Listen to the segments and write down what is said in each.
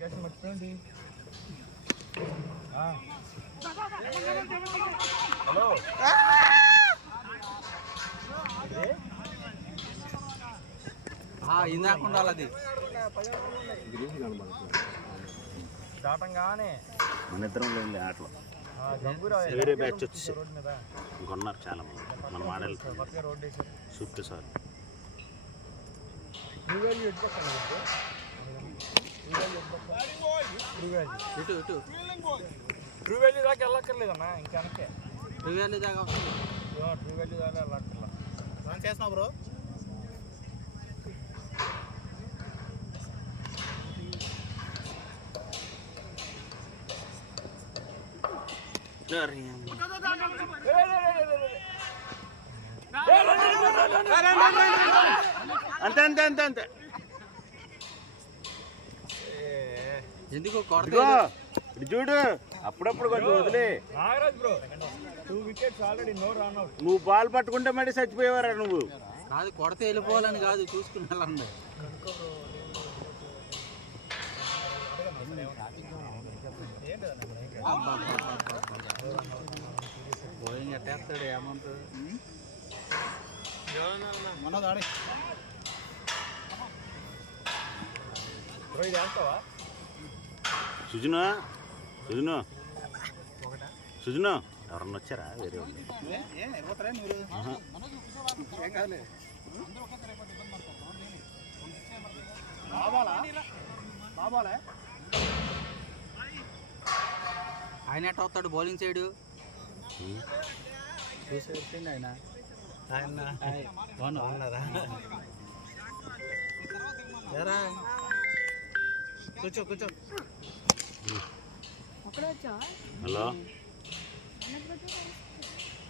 Hello ఇందాక ఉండాలి అది దాటంగానే మన ఇద్దరం వెళ్ళి ఆటలో వేరే బ్యాచ్ వచ్చేసి కొన్నారు చాలా మంది మనం ఆడాలి సూపర్ సార్ ఇటు ఇటు ట్రూ వాల్యూ దాకా వెళ్ళక్కర్లేదన్నా ఇంకా వెనకే ట్రూ వాల్యూ దాకా ట్రూ వాల్యూ దాకా వెళ్ళక్కర్లా చేస్తున్నావు బ్రో అంతే అంతే అంతే అంతే ఎందుకు ఇది చూడు అప్పుడప్పుడు కొంచెం వదిలే Nagaraj bro 2 wickets already no run out నువ్వు బాల్ పట్టుకుంటే మరి చచ్చిపోయేవారా నువ్వు కాదు కొడితే వెళ్ళిపోవాలని కాదు చూసుకుని వెళ్ళండి బౌలింగ్ ఎట్టేస్తాడు ఏమంటాడు మనదాడి బ్రో ఇది వేస్తావా సుజనా సుజనా సుజనా ఎవరన్నా వచ్చారా వేరే ఆయన ఎట్ట వస్తాడు బౌలింగ్ సైడ్ చూసి వచ్చింది ఆయన కూర్చో కూర్చో హలో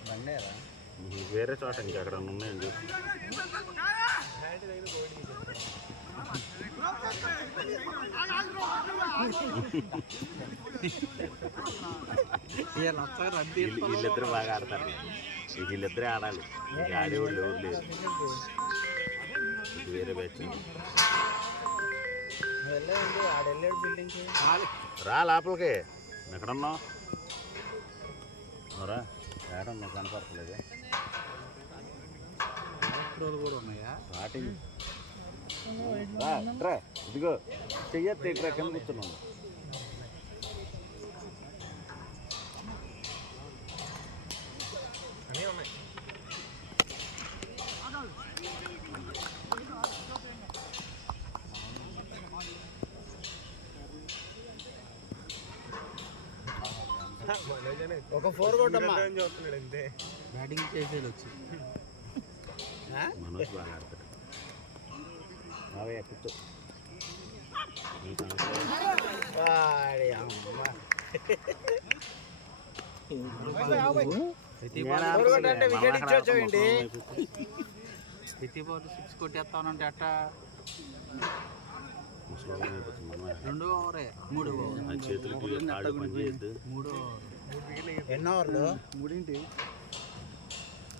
బండేరా వేరే చోట ఇంకెక్కడ ఉన్నాయని చెప్పి వీళ్ళిద్దరు బాగా ఆడతారు వీళ్ళిద్దరే ఆడాలి ఇక ఆడేవాళ్ళు ఎవరు లేరు ఇది వేరే బ్యాచ్ రా లోపలికి ఎక్కడున్నావు రా ఏడన్నావు కనపడతలేదు కూడా ఉన్నాయా స్టార్టింగ్ రా ఇదిగో చెయ్యొద్దు ఇక్కడ కింద కూర్చున్నాను ఒక 4 కొట్టమ్మా బ్యాటింగ్ చేసేది వచ్చి మనోజ్ బాగా ఆడతాడు బాగా కూర్చో ప్రతి బాల్ 6 కొట్టేస్తానంటే అట్ట 2 ఓవరే 3 ఓవర్ చేతులకి ఆడు పని చేయొద్దు 3 ఓవర్ ఎన్నో ఓవర్లు 3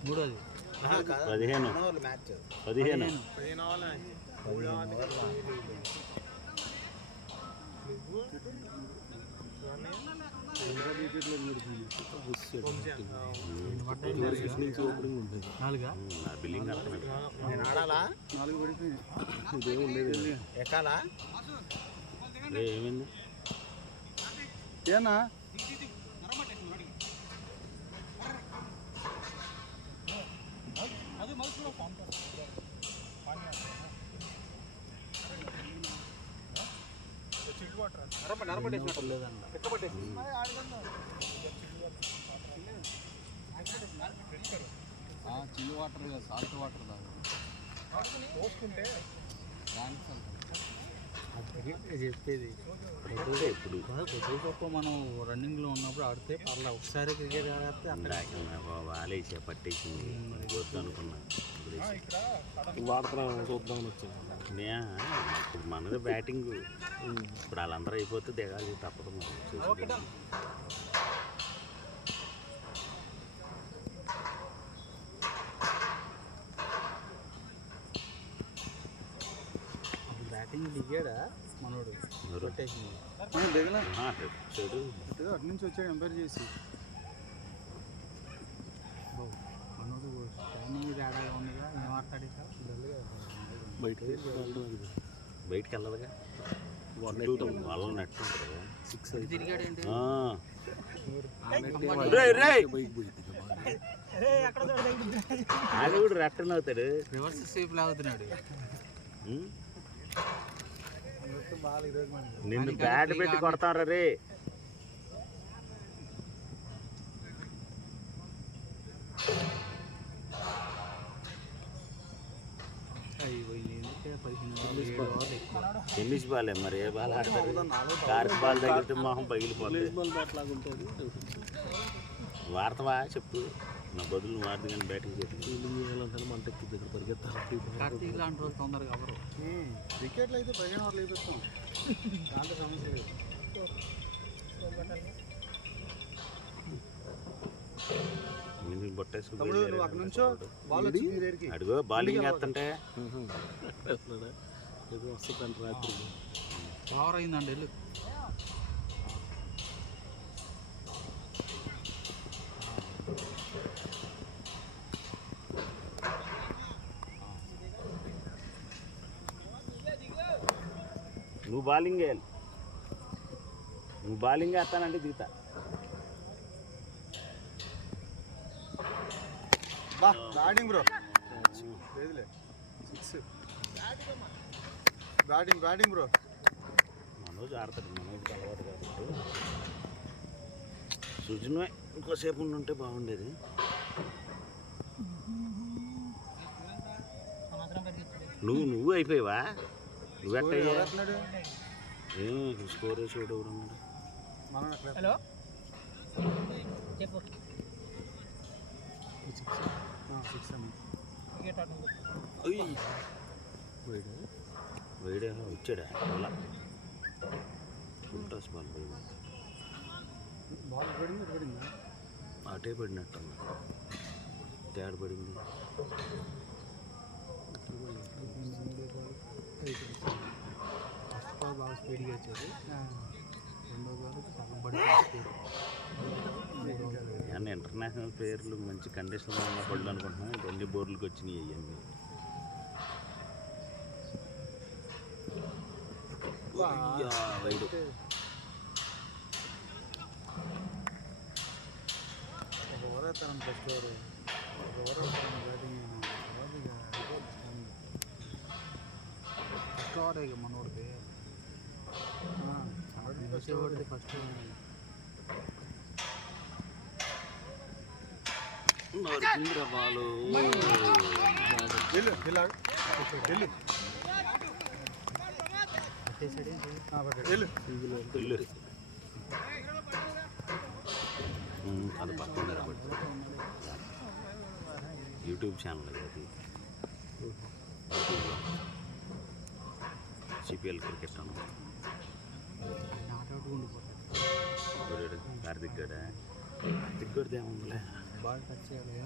మూడోది 15 బిల్లింగ్ ఎక్కాలా ఏమైంది ఏనా చిల్లు వాటర్ సాల్ట్ వాటర్ చెప్పేది ప్రతి గొప్ప మనం రన్నింగ్లో ఉన్నప్పుడు ఆడితే పర్లే ఒకసారి క్రికెట్ ఆడితే వాలేసా పట్టేసింది వద్దు అనుకున్నా వాడుతున్నా చూద్దామని వచ్చాను ఇప్పుడు మనది బ్యాటింగ్ ఇప్పుడు వాళ్ళందరూ అయిపోతే దిగాలి తప్పదు మనం బ్యాటింగ్ దిగాడా మనోడు కొట్టేసింది దిగలే చెడు అటు నుంచి వచ్చాడు ఎంపైర్ చేసి తేడాగా ఉందిగా ఏం మాట్లాడి బయటికి వెళ్ళదుగా వాళ్ళ నెట్ ఉంటుంది సిక్స్ తిరిగాడేంటి ఆడ కూడా రెట్టన్ అవుతాడు రివర్స్ సేఫ్ లాగుతున్నాడు నిన్ను బ్యాట్ పెట్టి కొడతారా రే టెన్నిస్ బాలే మరి ఏ బాల్ ఆడతారు కార్క్ బాల్ తగిలితే మొహం పగిలిపోతుంది వాడతావా చెప్పు నా బదులు నువ్వు ఆడదు కానీ బ్యాటింగ్ చేయాలంటే మంటకి దగ్గర పరిగెత్తాలి ఇలాంటి రోజు తొందరగా ఎవరు వికెట్లు అయితే 15 ఓవర్లు అయిపోతాం దాంట్లో సమస్య లేదు అడుగు బౌలింగ్ వేస్తుంటే రాత్రి ఓవర్ అయిందండి వెళ్ళు నువ్వు బౌలింగ్ వేయాలి నువ్వు బౌలింగ్ వేస్తానంటే దిగుతా బ్యాటింగ్ బ్రో లేదులే 6 బ్యాటింగ్ బ్రో మనోజ్ ఆడతాడు మనోజ్కి అలవాటు కాబట్టి సుజను ఇంకోసేపు ఉంటే బాగుండేది నువ్వు అయిపోయావా నువ్వు ఎట్టయ్యా ఏమో స్కోర్ వేసి ఒకటి హలో చెప్పు వేడే వచ్చాడా అలా ఫుల్ టాస్ బాల్ పడిందా అటే పడినట్టు తేడా పడింది ఫస్ట్ బాల్ బాగా స్పీడ్గా వచ్చేది రెండో బాల్ సగం పడి అన్నీ ఇంటర్నేషనల్ ప్లేయర్లు మంచి కండిషన్లో ఉన్న పళ్ళు అనుకుంటున్నాను రెండు బోర్లకు వచ్చినాయి అయ్యండి వైడు ఓవర్ అవుతాను first over batting first over ఇక మనోడికి ఫస్ట్ బాలు అది పక్కన యూట్యూబ్ ఛానల్ అది సిపిఎల్ క్రికెట్ అను కార్తిక్ గడ్ ఏముందిలే బాల్ టచ్ చేయాలి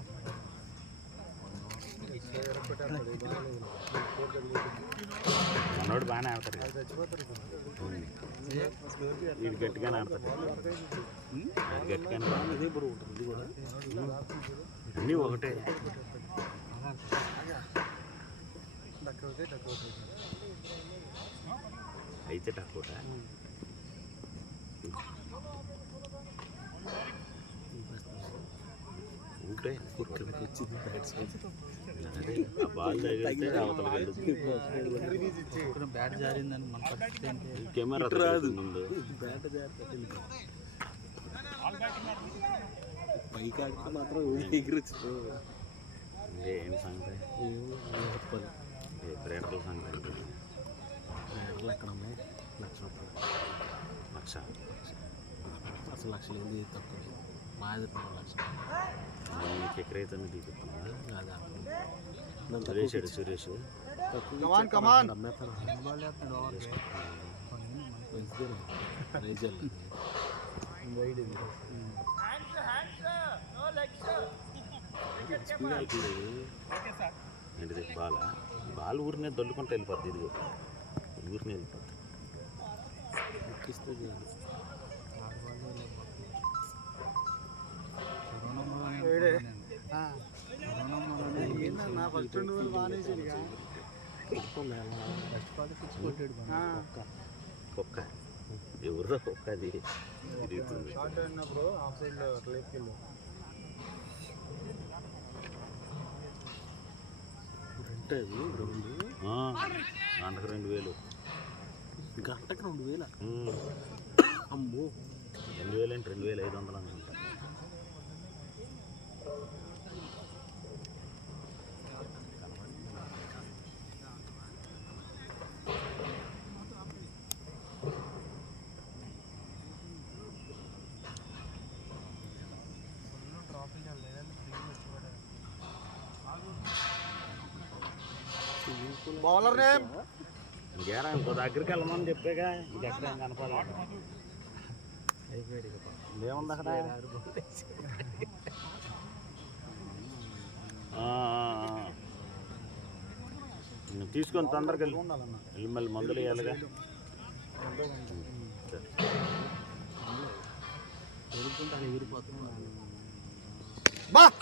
మనోడు బాగానే ఆడతాడు వీడు గట్టిగానే ఆడతాడు గట్టిగానే అన్నీ ఒకటే అయితే టక్కోట ఉంటే వచ్చింది అదే ఆ బాల్ తగిలితే అవతలకి బ్యాట్ జారిందని మన కెమెరా రాదు ముందు పైకి ఆడితే మాత్రం ఎగిరొచ్చు అంటే ఏం సంగతి ప్రేటర్ల సంగతి ప్రేటర్లు ఎక్కడ ఉన్నాయి లక్ష అసలు లక్షలు ఏంది తక్కువ మా ఎదురు లక్షలు నీకు ఎక్కడైతే తీపిస్తున్నా అదే సురేష్ సురేష్ ఏంటిది బాల్ ఊరినే దొల్లుకుంటే వెళ్ళిపోద్ది ఇది ఊరినే వెళ్ళిపోద్ది ఎక్కిస్తే చేయాలి. ఏంటన్నా ఫస్ట్ 2 బాగా వేసాడుగా. ఫస్ట్ పాట ఫిక్స్ కొట్టాడు కుక్క ఎవరో కుక్క అది తిరుగుతుంది. షార్ట్ అయినప్పుడు ఆఫ్ సైడ్లో అట్లా ఎక్కిళ్ళు. రెంట్ అది గ్రౌండ్ గంటకు 2000. గంటకు 2000. అమ్మో 2000 అంటే 2500 అనుకుంటా. బౌలర్ నేమ్ ఇంకేరా ఇంకో దగ్గరికి వెళ్ళమని చెప్పాగా ఇంకెక్కడ కనపడాలి. ఏముంది అక్కడ తీసుకొని తొందరగా వెళ్ళి మళ్ళీ మందులు వేయాలిగా.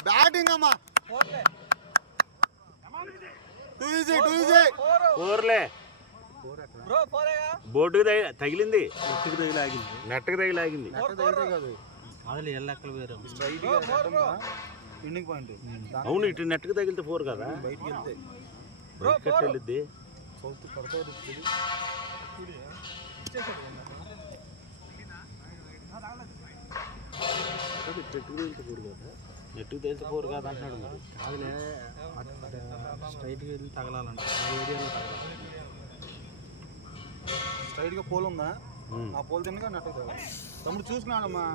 బ్యాటింగ్ అమ్మా బోర్డుకి తగిలింది, నెట్కి తగిలి ఆగింది. అవును ఇటు నెట్కి తగిలితే 4 కదా. బయటకి వెళ్ళిద్ది. నెట్కి తగిలితే 4 కాదు అంటున్నాడు. మరి స్ట్రైట్గా వెళ్ళి తగలాలంట. స్ట్రైట్గా పోల్ ఉందా? ఆ పోల్ తిన్నగా నట్టు తమ్ముడు చూసుకున్నాడమ్మా.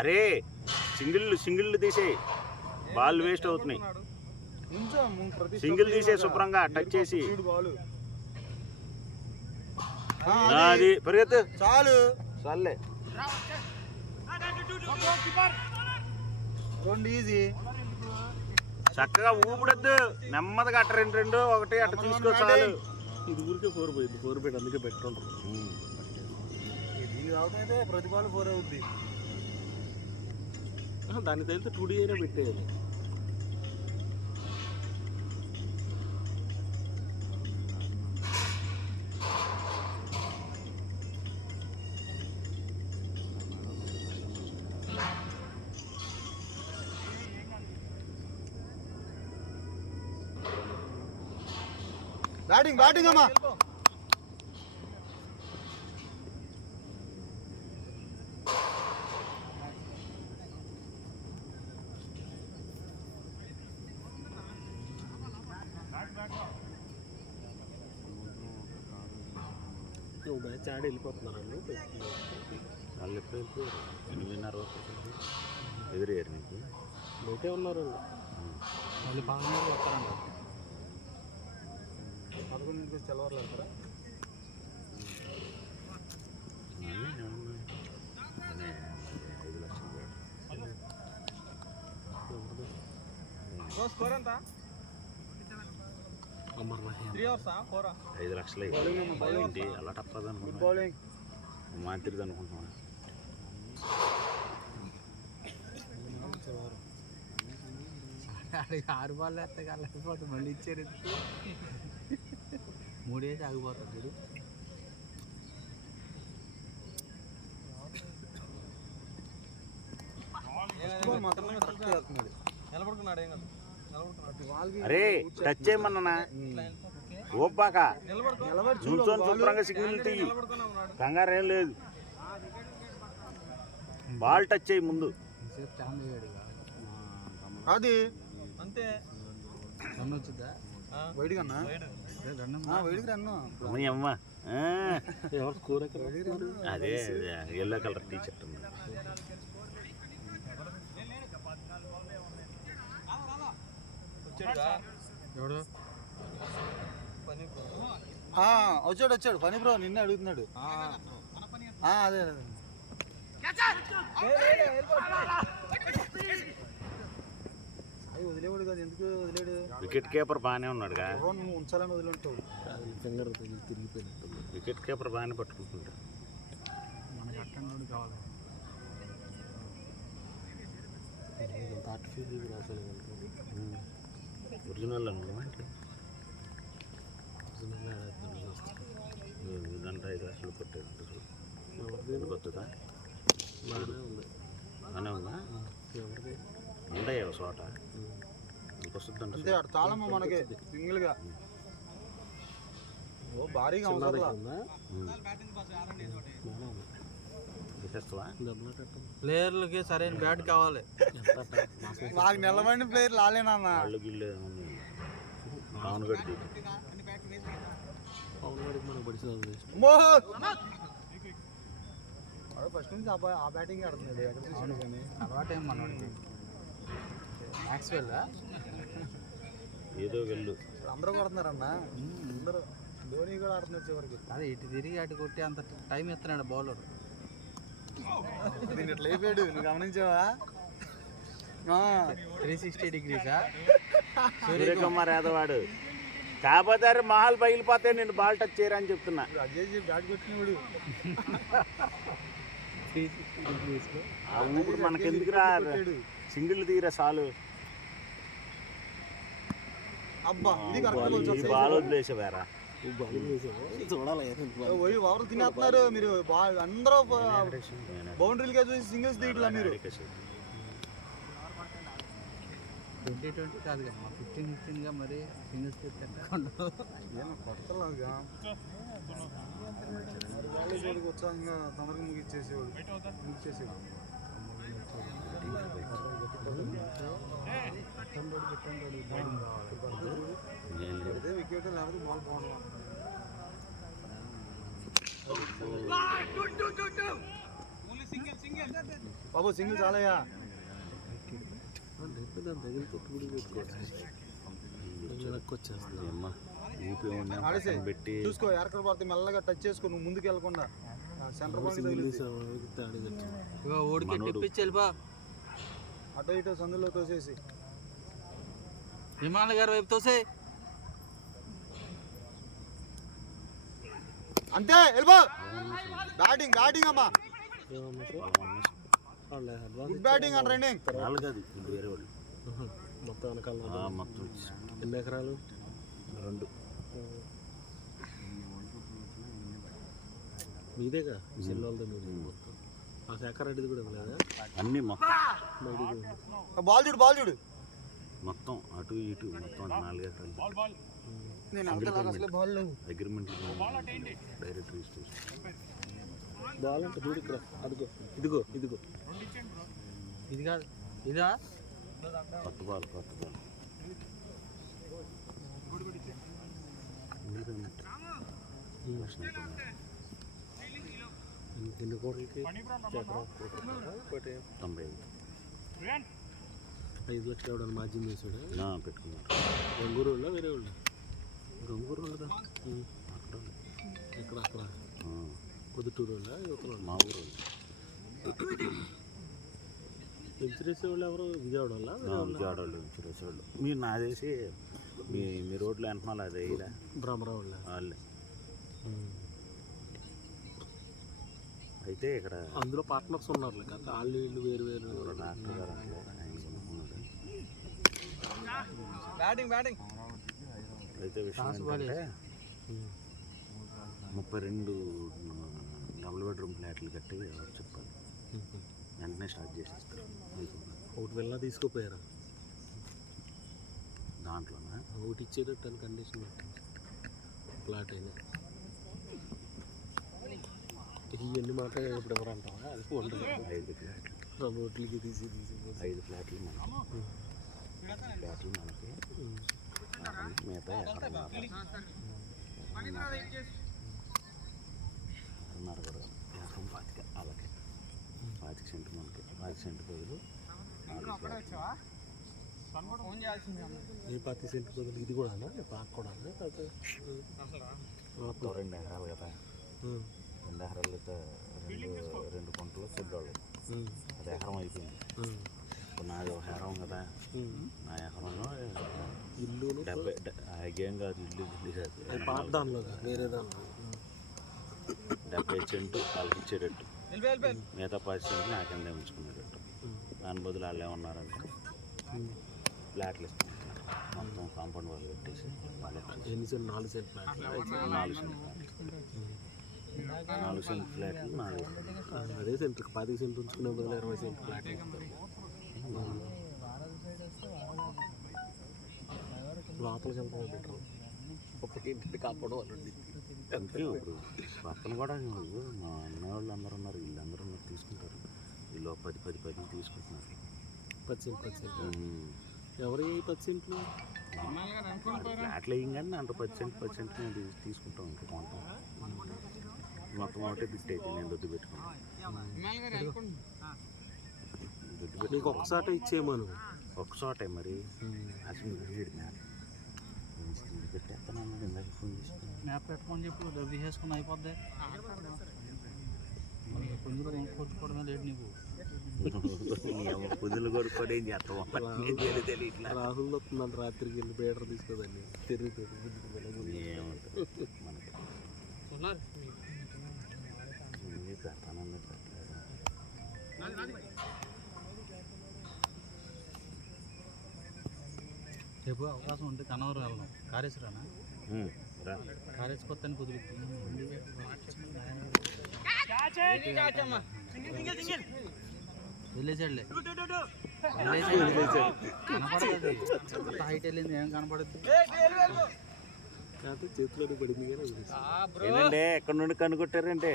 అరే సింగిల్ తీసేయి, బాల్ వేస్ట్ అవుతున్నాయి. సింగిల్ తీసే శుభ్రంగా టచ్ చేసి అది పరిగెత్తు. చాలే 2 ఈజీ. చక్కగా ఊపిడద్దు, నెమ్మదిగా అట్ట 2 1 అట్ట తీసుకో చాలు. ఇది ఊరికే 4 పోయింది. 4 పోయింది అందుకే పెట్టుండ్రు. దీనికి రావడం అయితే ప్రతి బాల్ 4 అవుద్ది. దానికి తెలిస్తే 2D అయినా పెట్టేయాలి. బ్యాటింగ్ అమ్మా. మ్యాచ్ ఆడి వెళ్ళిపోతున్నారు వాళ్ళు ఎప్పుడు వెళ్ళిపోయారు? 8:30 ఎదురయ్యారు నీకు. బయటే ఉన్నారు వాళ్ళు. బాగానే వస్తారంట. 11 తెల్లవారులు వెళ్తారా? స్కోర్ ఎంత? 5 లక్షలు అలా తప్పదు అనుకుంటా. మాదిరిది అనుకుంటున్నా. ఆడికి 6 బాల్ వేస్తే కలిసిపోతుంది. మళ్ళీ ఇచ్చారు 3 వేసి ఆగిపోతుంది. అరే టచ్ చేయమన్నా ఓపాక నుంచొని శుభ్రంగా సిగ్నల్ తీయి. కంగారు ఏం లేదు. బాల్ టచ్ చేయి ముందు. అది అంతే. రన్ వచ్చిందా? వైడ్గా రన్ను. అమ్మ అదే ఎల్లో కలర్ టీ షర్ట్ ఉంది. వచ్చాడు పని బ్రో. నిన్నే అడుగుతున్నాడు. అదే అవి వదిలేవాడు కదా. ఎందుకు వదిలేడు? వికెట్ కీపర్ బాగానే ఉన్నాడుగా. ఉంచాలని వదిలింటావు. ఫింగర్ తిరిగిపోయినట్టు. వికెట్ కీపర్ బాగానే పట్టుకుంటుంటారు. మనకి అట్టండి కావాలి. ఒరిజినల్ అంటే ఇదంటే 5 లక్షలు కొట్టేది కొత్తదా బాగానే ఉందా? ఉంటాయి ఒక చోట అంతే చాలా మనకి సింగిల్గా భారీగా ప్లేయర్లకి సరైన బ్యాట్ కావాలి. నాకు నిలబడిన ప్లేయర్ రాలేనా వాళ్ళు గిల్లు పవన్ గడ్డి ఫస్ట్ నుంచి ఆ బ్యాటింగ్ ఆడుతున్నాడు. అలవాటు ఏం మనోడికి మ్యాక్స్వెల్ ఏదో వెళ్ళు అందరూ కొడుతున్నారన్న. అందరూ ధోని కూడా ఆడుతున్నారు చివరికి. అదే ఇటు తిరిగి అటు కొట్టి అంత టైం ఇస్తున్నాడు బౌలర్. దీన్ని ఇట్లా అయిపోయాడు, నువ్వు గమనించావా? 360 డిగ్రీసా? సూర్యకుమార్ యాదవ్ వాడు కాకపోతే మహాల్ పగిలిపోతే నేను బాల్ టచ్ చేయరా అని చెప్తున్నా. అజయ్ బ్యాట్ కొట్టినవాడు ఆ ఊపిరి మనకెందుకురా, సింగిల్ తీరా చాలు. అబ్బా ఇది ఈ బాల్ వదిలేసేవారా? ఓవర్ తినేస్తున్నారు మీరు. అందరూ బౌండరీలుగా చూసి సింగిల్స్ తీయట్లా మీరు. 2020 కాదు కమ్మా, 15-15గా మరి సింగిల్స్ కొత్తలాగా ఉత్సాహంగా తొందరగా ముగిచ్చేసేవాడు. అదే వికెట్ లేకపోతే బాల్ బాగుండదు. బాబు సింగిల్ చాలయ్యా. పెట్టి చూసుకో ఎరకల పడితే మెల్లగా టచ్ చేసుకో, నువ్వు ముందుకు వెళ్ళకుండా సెంటర్ పాయింట్ ఓడికి టిప్పించాలి బా. అటో ఇటో సందులో తోసేసి విమాన గారి వైపు తోసే అంతే వెళ్ళిపో. బ్యాటింగ్ అమ్మా, గుడ్ బ్యాటింగ్ అండ్ రన్నింగ్. వేరే వాళ్ళు మొత్తం వెనకాల మొత్తం ఎన్ని ఎకరాలు? 2 మీదేగా సిల్వాల్దే మీదే మొత్తం. ఆ శేఖర్ రెడ్డిది కూడా లేదా? అన్నీ మొత్తం బాల్ చూడు మొత్తం అటు ఇటు మొత్తం 4 ఎకరాలు. నేను అసలు బాల్ లేవు అగ్రిమెంట్ డైరెక్ట్ రిజిస్ట్రేషన్. బాల్ అంటే చూడు ఇక్కడ, అదిగో ఇదిగో ఇది కాదు ఇదా కొత్త బాల్ ఎన్ని కోట్లకి? 5 లక్షలు ఎవడన్నా మార్జిన్ చేసాడు పెట్టుకున్నారు. గంగూరు వాళ్ళ వేరే వాళ్ళు? గంగూరు వాళ్ళదా? అక్కడ పొద్దుటూరు వాళ్ళ యువతలు? మా ఊరు ఇన్సూరెన్స్ వాళ్ళు ఎవరు? విజయవాడ వాళ్ళ? విజయవాడ వాళ్ళు ఇన్సూరెన్స్ వాళ్ళు. మీరు నా చేసి మీ రోడ్లో వెంటనే అదే బ్రహ్మరావు వాళ్ళే. అయితే ఇక్కడ అందులో పార్ట్నర్స్ ఉన్నారు కదా, వాళ్ళు వీళ్ళు వేరు డాక్టర్ గారు అంటే అయితే విషయం ఏంటంటే 32 డబుల్ బెడ్రూమ్ ఫ్లాట్లు కట్టి ఎవరు చెప్పాలి, వెంటనే స్టార్ట్ చేసేస్తారు. ఒకటి వెళ్ళా తీసుకోపోయారా? దాంట్లోనా ఒకటి ఇచ్చేటట్టు అని కండిషన్ ప్లాట్ అయినా ఇవన్నీ మాట ఇప్పుడు ఎవరు అంటావా? అది 5 ఫ్లాట్లు రోడ్లకి తీసి 5 ఫ్లాట్లు మనకి మిగతా ఎకరం 25 అలాగే 25 సెంట్ మనకి 5 సెంట్ బదులు 25 సెంట్ బదులు ఇది కూడా పాక కూడా 2 ఎకరాలు కదా. 2 ఎకరాలు అయితే 2 పంటలు చెడ్డోళ్ళు. అది ఎకరం అయిపోయింది. ఇప్పుడు నాది 1 ఎకరం కదా, నా ఎకరంలో ఇల్లు 70 ఏం కాదు, ఇల్లు కాదు దానిలో వేరే దానిలో 70% వాళ్ళకి ఇచ్చేటట్టు, మిగతా 10% నా కింద ఉంచుకునేటట్టు. దాని బదులు వాళ్ళు ఏమన్నారంటే ఫ్లాట్లు ఇస్తున్నారు, మొత్తం కాంపౌండ్ వాళ్ళు పెట్టేసి ఎన్ని cent 4 cent flat 4 cent 4 cent ఫ్లాట్లు 4 అదే సెంటర్ 10 సెంట్ ఉంచుకునే బదులు 20 సెంట్ ఫ్లాట్ లోపలికి వెళ్తాం బెటర్. ఒక్కటి ఇంటి కాపాడు వాళ్ళు అంటే ఇప్పుడు పక్కన కూడా మా అన్న వాళ్ళు అందరూ ఉన్నారు, వీళ్ళందరూ ఉన్నారు తీసుకుంటారు. వీళ్ళు 10 తీసుకుంటున్నారు. 10 సెంట్ ఎవరు 10 సెంట్లు ఫ్లాట్లు వేయం కానీ అంటే 10 సెంట్ మేము తీసుకుంటాం. ఇంకా కొంటాం మొత్తం ఒకటే బిట్ అయితే నేను దొడ్డు పెట్టుకున్నాను. నీకు ఒక్కసారి ఇచ్చేయమను. ఒక్కసాటే మరి అసలు పెట్టేస్తాను ఇందాక ఫోన్ చేసుకుని మ్యాప్ పెట్టుకొని చెప్పు, డబ్బు చేసుకుని అయిపోద్ది. కొంచెం కొట్టుకోవడమే లేట్ నీకు. పుదులు కొడుకొని ఏం చేస్తాం తెలియట్లా. రాహుల్ వస్తుందంట రాత్రికి వెళ్ళి బేటర్ తీసుకోదండి తిరుగుతుంది ఏముంటుంది మనకి పెడతానని పెట్టలేదు. రేపు అవకాశం ఉంటే కనవరం వెళ్దాం. కారేశ్వరానా కారేసి కొత్తని కుదురుతుంది. వెళ్ళేసాడులే కనపడదు. హైట్ వెళ్ళింది ఏం కనపడద్దు. చేతిలో పడింది కానీ ఏంటంటే ఎక్కడ నుండి కనుకొట్టారంటే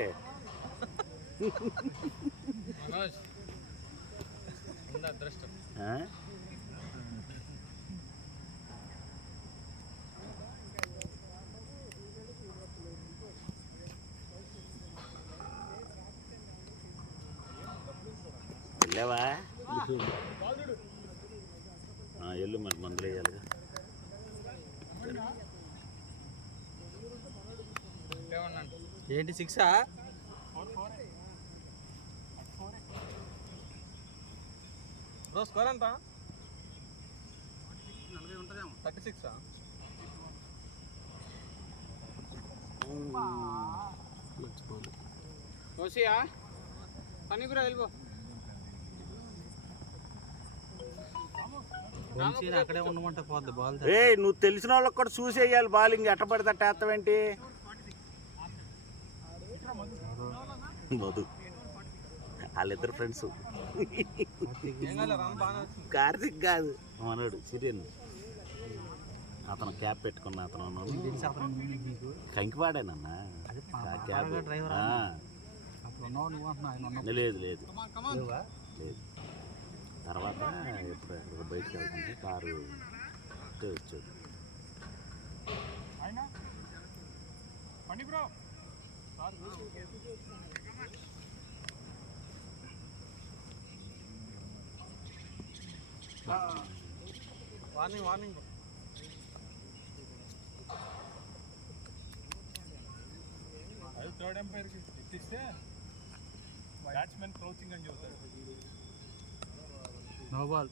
అదృష్టం. వెళ్ళావా? ఎల్లు మరి మందులు వేయాలిగా. ఏంటి 6 స్కోర్ ఎంత? 36 కోసియా పని కూడా వెళ్ళిపో. అక్కడే ఉండమంటే పోద్ది బాల్. నువ్వు తెలిసిన వాళ్ళకి కూడా చూసి వేయాలి బాల్. ఇంక ఎట్ట పడితే అట్టేస్తావేంటి? మధు వాళ్ళిద్దరు ఫ్రెండ్స్. కార్తిక్ కాదు మనోడు సిరియన్. అతను క్యాప్ పెట్టుకున్న అతను కంకిపాడేనన్నా క్యాబ్. లేదు లేదు తర్వాత ఎప్పుడు ఎక్కడ బయటకు వెళ్తుంటే కారు వచ్చాడు. Warning warning. అది థర్డ్ ఎంపైర్కి ఇస్తే బ్యాట్స్మెన్ క్రౌచింగ్ అని చెబుతాడు. No ball.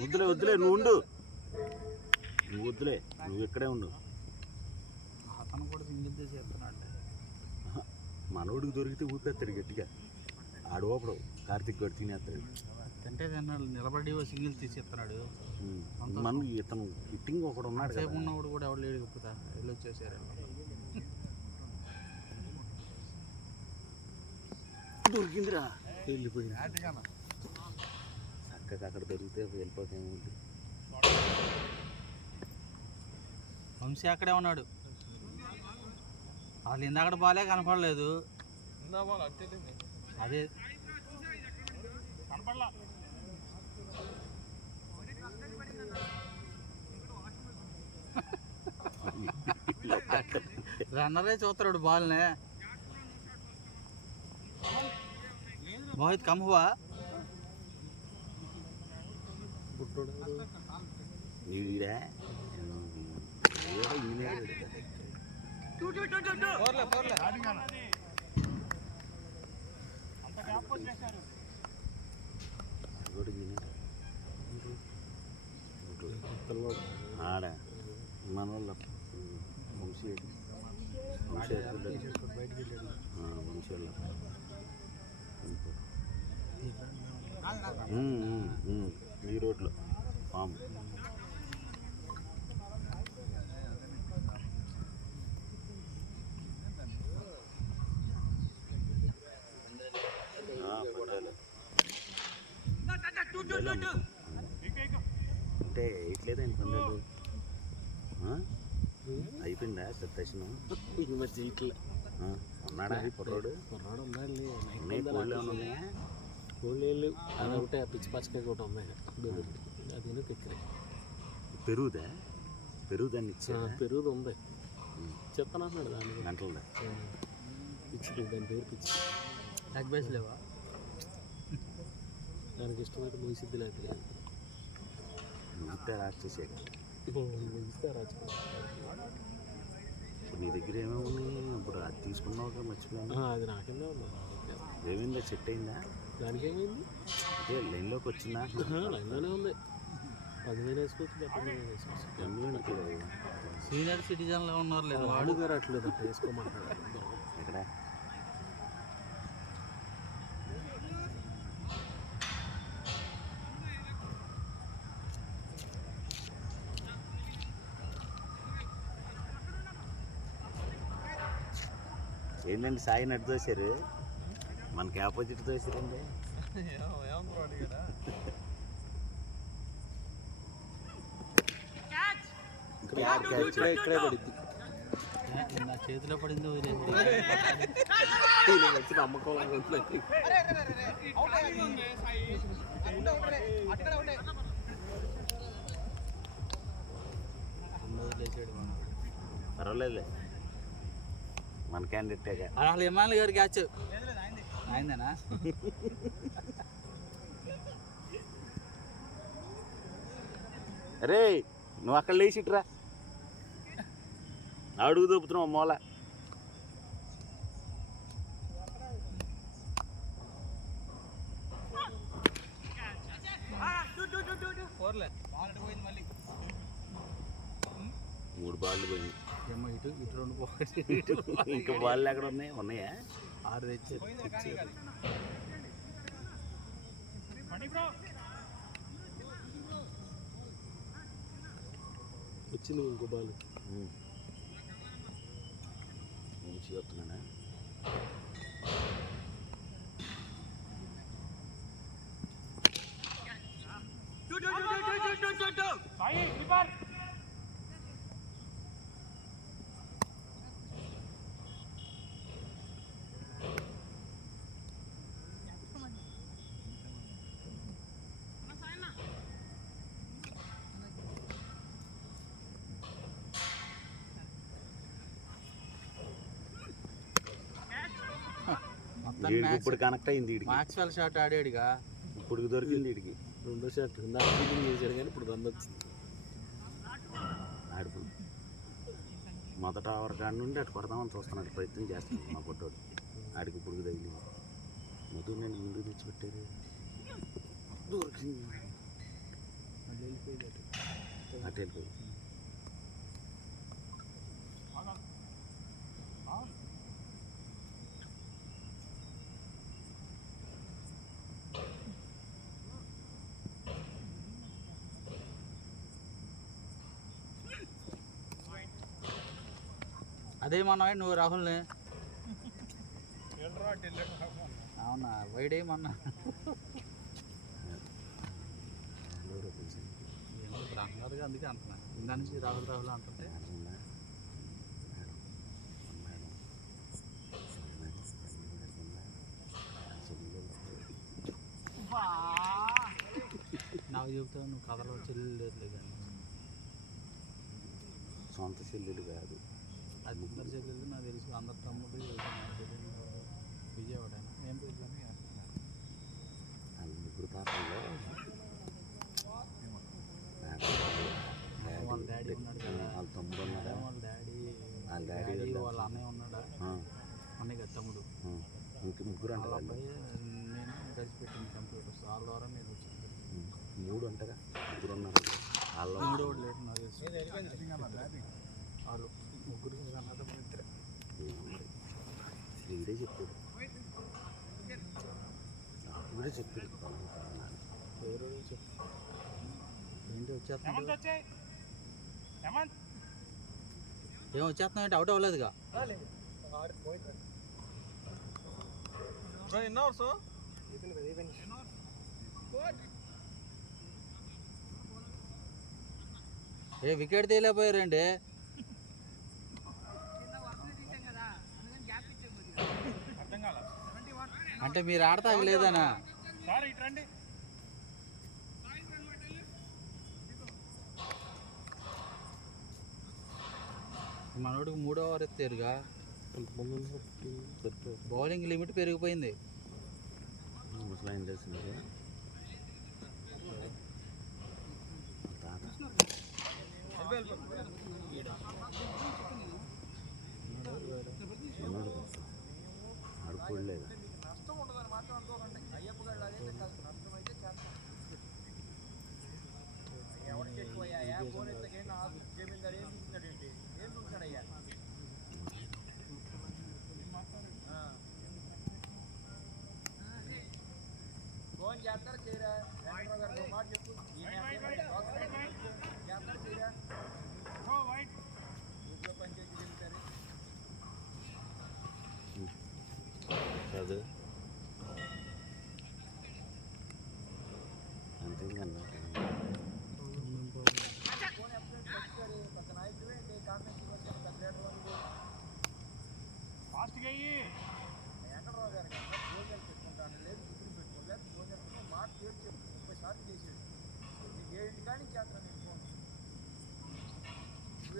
వద్దులే వద్దులే నువ్వు ఉండు. నువ్వు వద్దులే నువ్వు ఇక్కడే ఉండు. అతను కూడా సింగిల్ చేసి చెప్తున్నాడు. మనోడికి దొరికితే ఊపేస్తాడు గట్టిగా. ఆడు ఓపడు కార్తిక్ గడు తినేస్తాడు. తింటే తిన్నాడు నిలబడి సింగిల్ తీసి చెప్తున్నాడు. మన ఇతను ఫిట్టింగ్ ఒకడు ఉన్నాడు. సేపు ఉన్నవాడు కూడా ఎవరు లేడు. గొప్పదా వెళ్ళి వచ్చేసారు. దొరికిందిరా వెళ్ళిపోయింది. చక్కగా అక్కడ దొరికితే వెళ్ళిపోతే వంశీ అక్కడే ఉన్నాడు. వాళ్ళు ఇందాక బాలే కనపడలేదు. అదే రన్నరే చూస్తాడు బాల్నే. మోహిత్ కమ్ హువా నీడా కూడా ఆడ మన వాళ్ళ వంశీ వంశీ వాళ్ళ ఈ రోడ్లో ఫామ్ అంటే ఇట్లేదండి పందాలు అయిపోయిందా దర్శనం మరి చేయట్లే ఉన్నాడా కుర్రోడు ఉన్నాడు కోళ్ళు ఏమైనా ఉన్నాయా కోళ్ళు అది ఒకటే పిచ్చి పచ్చకాయ కూడా ఉన్నాయి అది తెక్కరే పెరుగుదాన్ని ఇచ్చా పెరుగు ఉంది చెప్తాను అన్నాడు దాని గంటలదా పిచ్చి దాని పేరు పిచ్చి లెగ్ బేస్ లేవా దానికి ఇష్టమైతే ముగిసిద్ది లేదు మిగతా రాక్షసే ముగిస్తే రాజు ఇప్పుడు నీ దగ్గర ఏమేమి ఉన్నాయి ఇప్పుడు అది తీసుకున్నావు మర్చిపోయాను అది నాకేందో ఏమైందా సెట్ అయిందా దానికి ఏమైంది అదే లైన్లోకి వచ్చిందా లైన్లోనే ఉంది 10,000 వేసుకోవచ్చు 15,000 వేసుకోవచ్చు సీనియర్ సిటిజన్లో ఉన్నారు లేదు వాడు గారు అట్లేదు అట్లా వేసుకోమంటాడు ఎక్కడ ఏంటండి సాయి నటు దోశారు మనకి ఆపోజిట్ దోశారండి ఇక్కడే పడింది నా చేతిలో పడింది వచ్చి నమ్మకం పర్వాలేదులే మన క్యాండిడేట్గా అసలు ఎమ్మెల్యే గారు క్యాచ్ అయిందేనా అరే నువ్వు అక్కడ లేచిట్రా అడుగు దొప్పుతున్నావు మూల మూడు బాళ్ళు పోయింది ఇటు ఇటు 2 బాల్ ఇంకా బాళ్ళు ఎక్కడ ఉన్నాయా 6 తెచ్చారు వచ్చింది ఇంకో బాల్ వంశీ వస్తున్నాడా ఇప్పుడు కనెక్ట్ అయింది వీడికి మాక్స్వెల్ షాట్ ఆడాడుగా ఇప్పుడు దొరికింది వీడికి రెండో షాట్ నాకు ఫీలింగ్ చేశాడు కానీ ఇప్పుడు రన్ వచ్చింది ఆడుపు మొదట ఓవర్ కాడి నుండి అటు కొడదామని చూస్తున్నాడు ప్రయత్నం చేస్తున్నాడు మా పొట్టోడు ఆడికి ఇప్పుడు తగిలి మొదలు నేను ముందు తెచ్చిపెట్టారు దొరికింది అటు వెళ్ళిపోయి అదేమన్నా నువ్వు రాహుల్ని అవునా వైడ్ ఏమన్నా రాహుల్ అందుకే అంటున్నా ఇందా నుంచి రాహుల్ రాహుల్ అంటుంటే నాకు చెబుతావు నువ్వు కథలో చెల్లెలు లేదు కానీ సొంత చెల్లెలు కాదు అది అందరు చెల్లెలు నాకు తెలుసు అందరు తమ్ముడు విజయవాడ ఏం తెలుసు వాళ్ళ ముగ్గురు పాపల్లో వాళ్ళ డాడీ ఉన్నాడు కదా వాళ్ళ తమ్ముడు ఉన్నాడా వాళ్ళ డాడీ వాళ్ళ అన్నయ్య ఉన్నాడా అన్నయ్య కదా తమ్ముడు ఇంక ముగ్గురు అంటే వాళ్ళ అబ్బాయి నేను కలిసి పెట్టింది కంప్యూటర్స్ వాళ్ళ ద్వారా నేను వచ్చింది ముగ్గురు అంటగా ముగ్గురు ఉన్నారు వాళ్ళు మూడో వాడు లేడు నాకు తెలిసి. వాళ్ళు ముగ్గురు అన్నదమ్ములు ఇద్దరే. వీడే చెప్పాడు వీడే చెప్పాడు ఎవరో చెప్పు. ఏంటి వచ్చేస్తున్నా ఏం వచ్చేస్తున్నా అంటే అవుట్ అవ్వలేదుగా. ఏ వికెట్ తీయలేకపోయారండి. అంటే మీరు ఆడతా లేదనా. మనోడికి 3వ ఓవర్ ఎత్తారుగా. బౌలింగ్ లిమిట్ పెరిగిపోయింది. ముసలాయన తెలిసింది అడుకోలేదు. కాదు అంతేకన్నా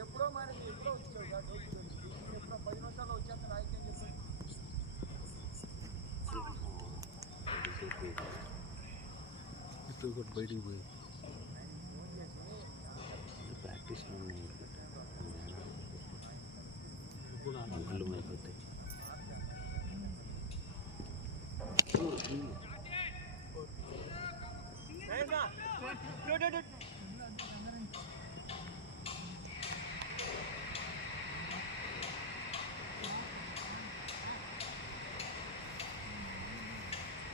ఎప్పుడో మరి ఎప్పుడో వచ్చావు ఎప్పుడో 10 నిమిషాల్లో వచ్చేస్తా నాయకేం చెప్పాడు. ఇప్పుడు బయటికి పోయి ప్రాక్టీస్లో ఉన్నాయి గుళ్ళు అయిపోతాయి.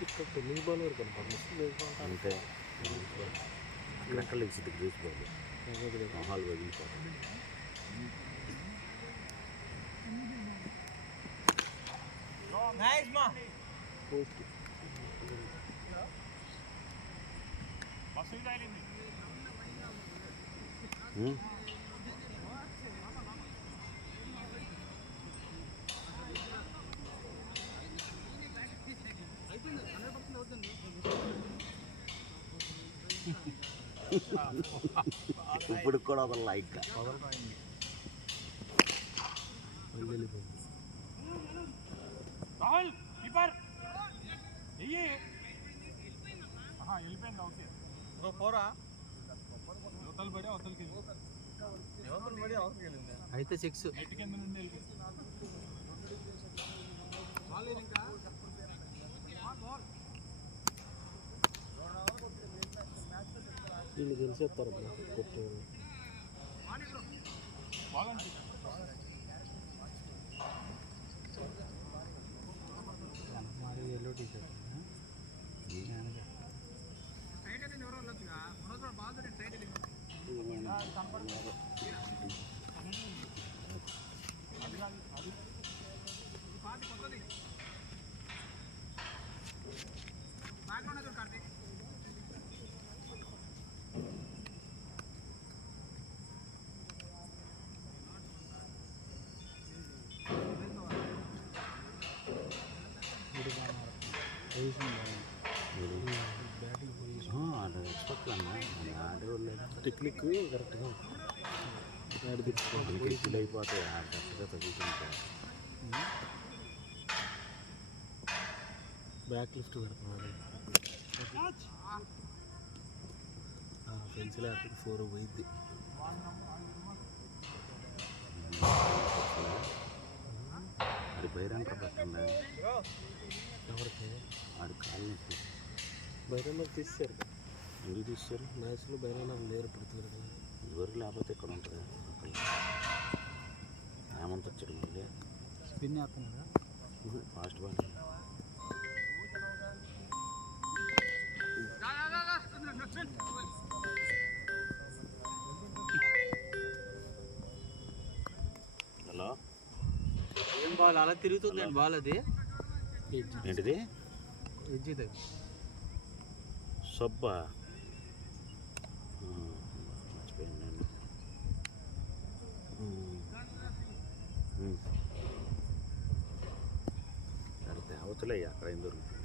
ఇక్కడ టెన్నిస్ బాల్ వరకు కనపడుతుంది అంటే అక్కడ ఇచ్చింది గ్రీస్ బాల్ మొహాలు వదిలిపోతుంది. పోస్ట్ ఇప్పుడు కూడా ఒక లైక్ రాహుల్ కీపర్ ఎయ్యి వెళ్ళిపోయిందా? ఓకే పోరా అవతల పడి అవతలకి అయితే 6 నెట్ కింద నుండి వెళ్ళిపోయింది. వీళ్ళు గెలిచేస్తారు కొట్టే బాగుంది. మరి ఎల్లో టీ షర్ట్ ఎక్స్పర్ట్ అన్నా ఆడేవాళ్ళు టెక్నిక్ కరెక్ట్గా ఫీల్ అయిపోతాయి కరెక్ట్గా చదువుతుంటారు. బ్యాక్ లిఫ్ట్ పెడుతున్నారు. పెన్సిల్ యాపిల్ 4 పోయిద్ది. అది బైరంటారు పెట్టండి ఎవరికి ఆడి కాళ్ళు బయట తీసారు ఎందుకు తీస్తారు? మ్యాచ్లో బయట లేరు పడుతుంది కదా. ఇదివరకు లేకపోతే ఇక్కడ ఉంటుంది. ఏమంత వచ్చాడు మళ్ళీ స్పిన్ వేస్తున్నాడా? Fast ball. హలో, ఏం బాల్ అలా తిరుగుతుంది అండి బాల్ అది ఏంటిది? ఎడ్జి దగ్గర సబ్బా మర్చిపోయాను నేను. సరే తేవచ్చులే, అక్కడ ఏం దొరుకుతుంది.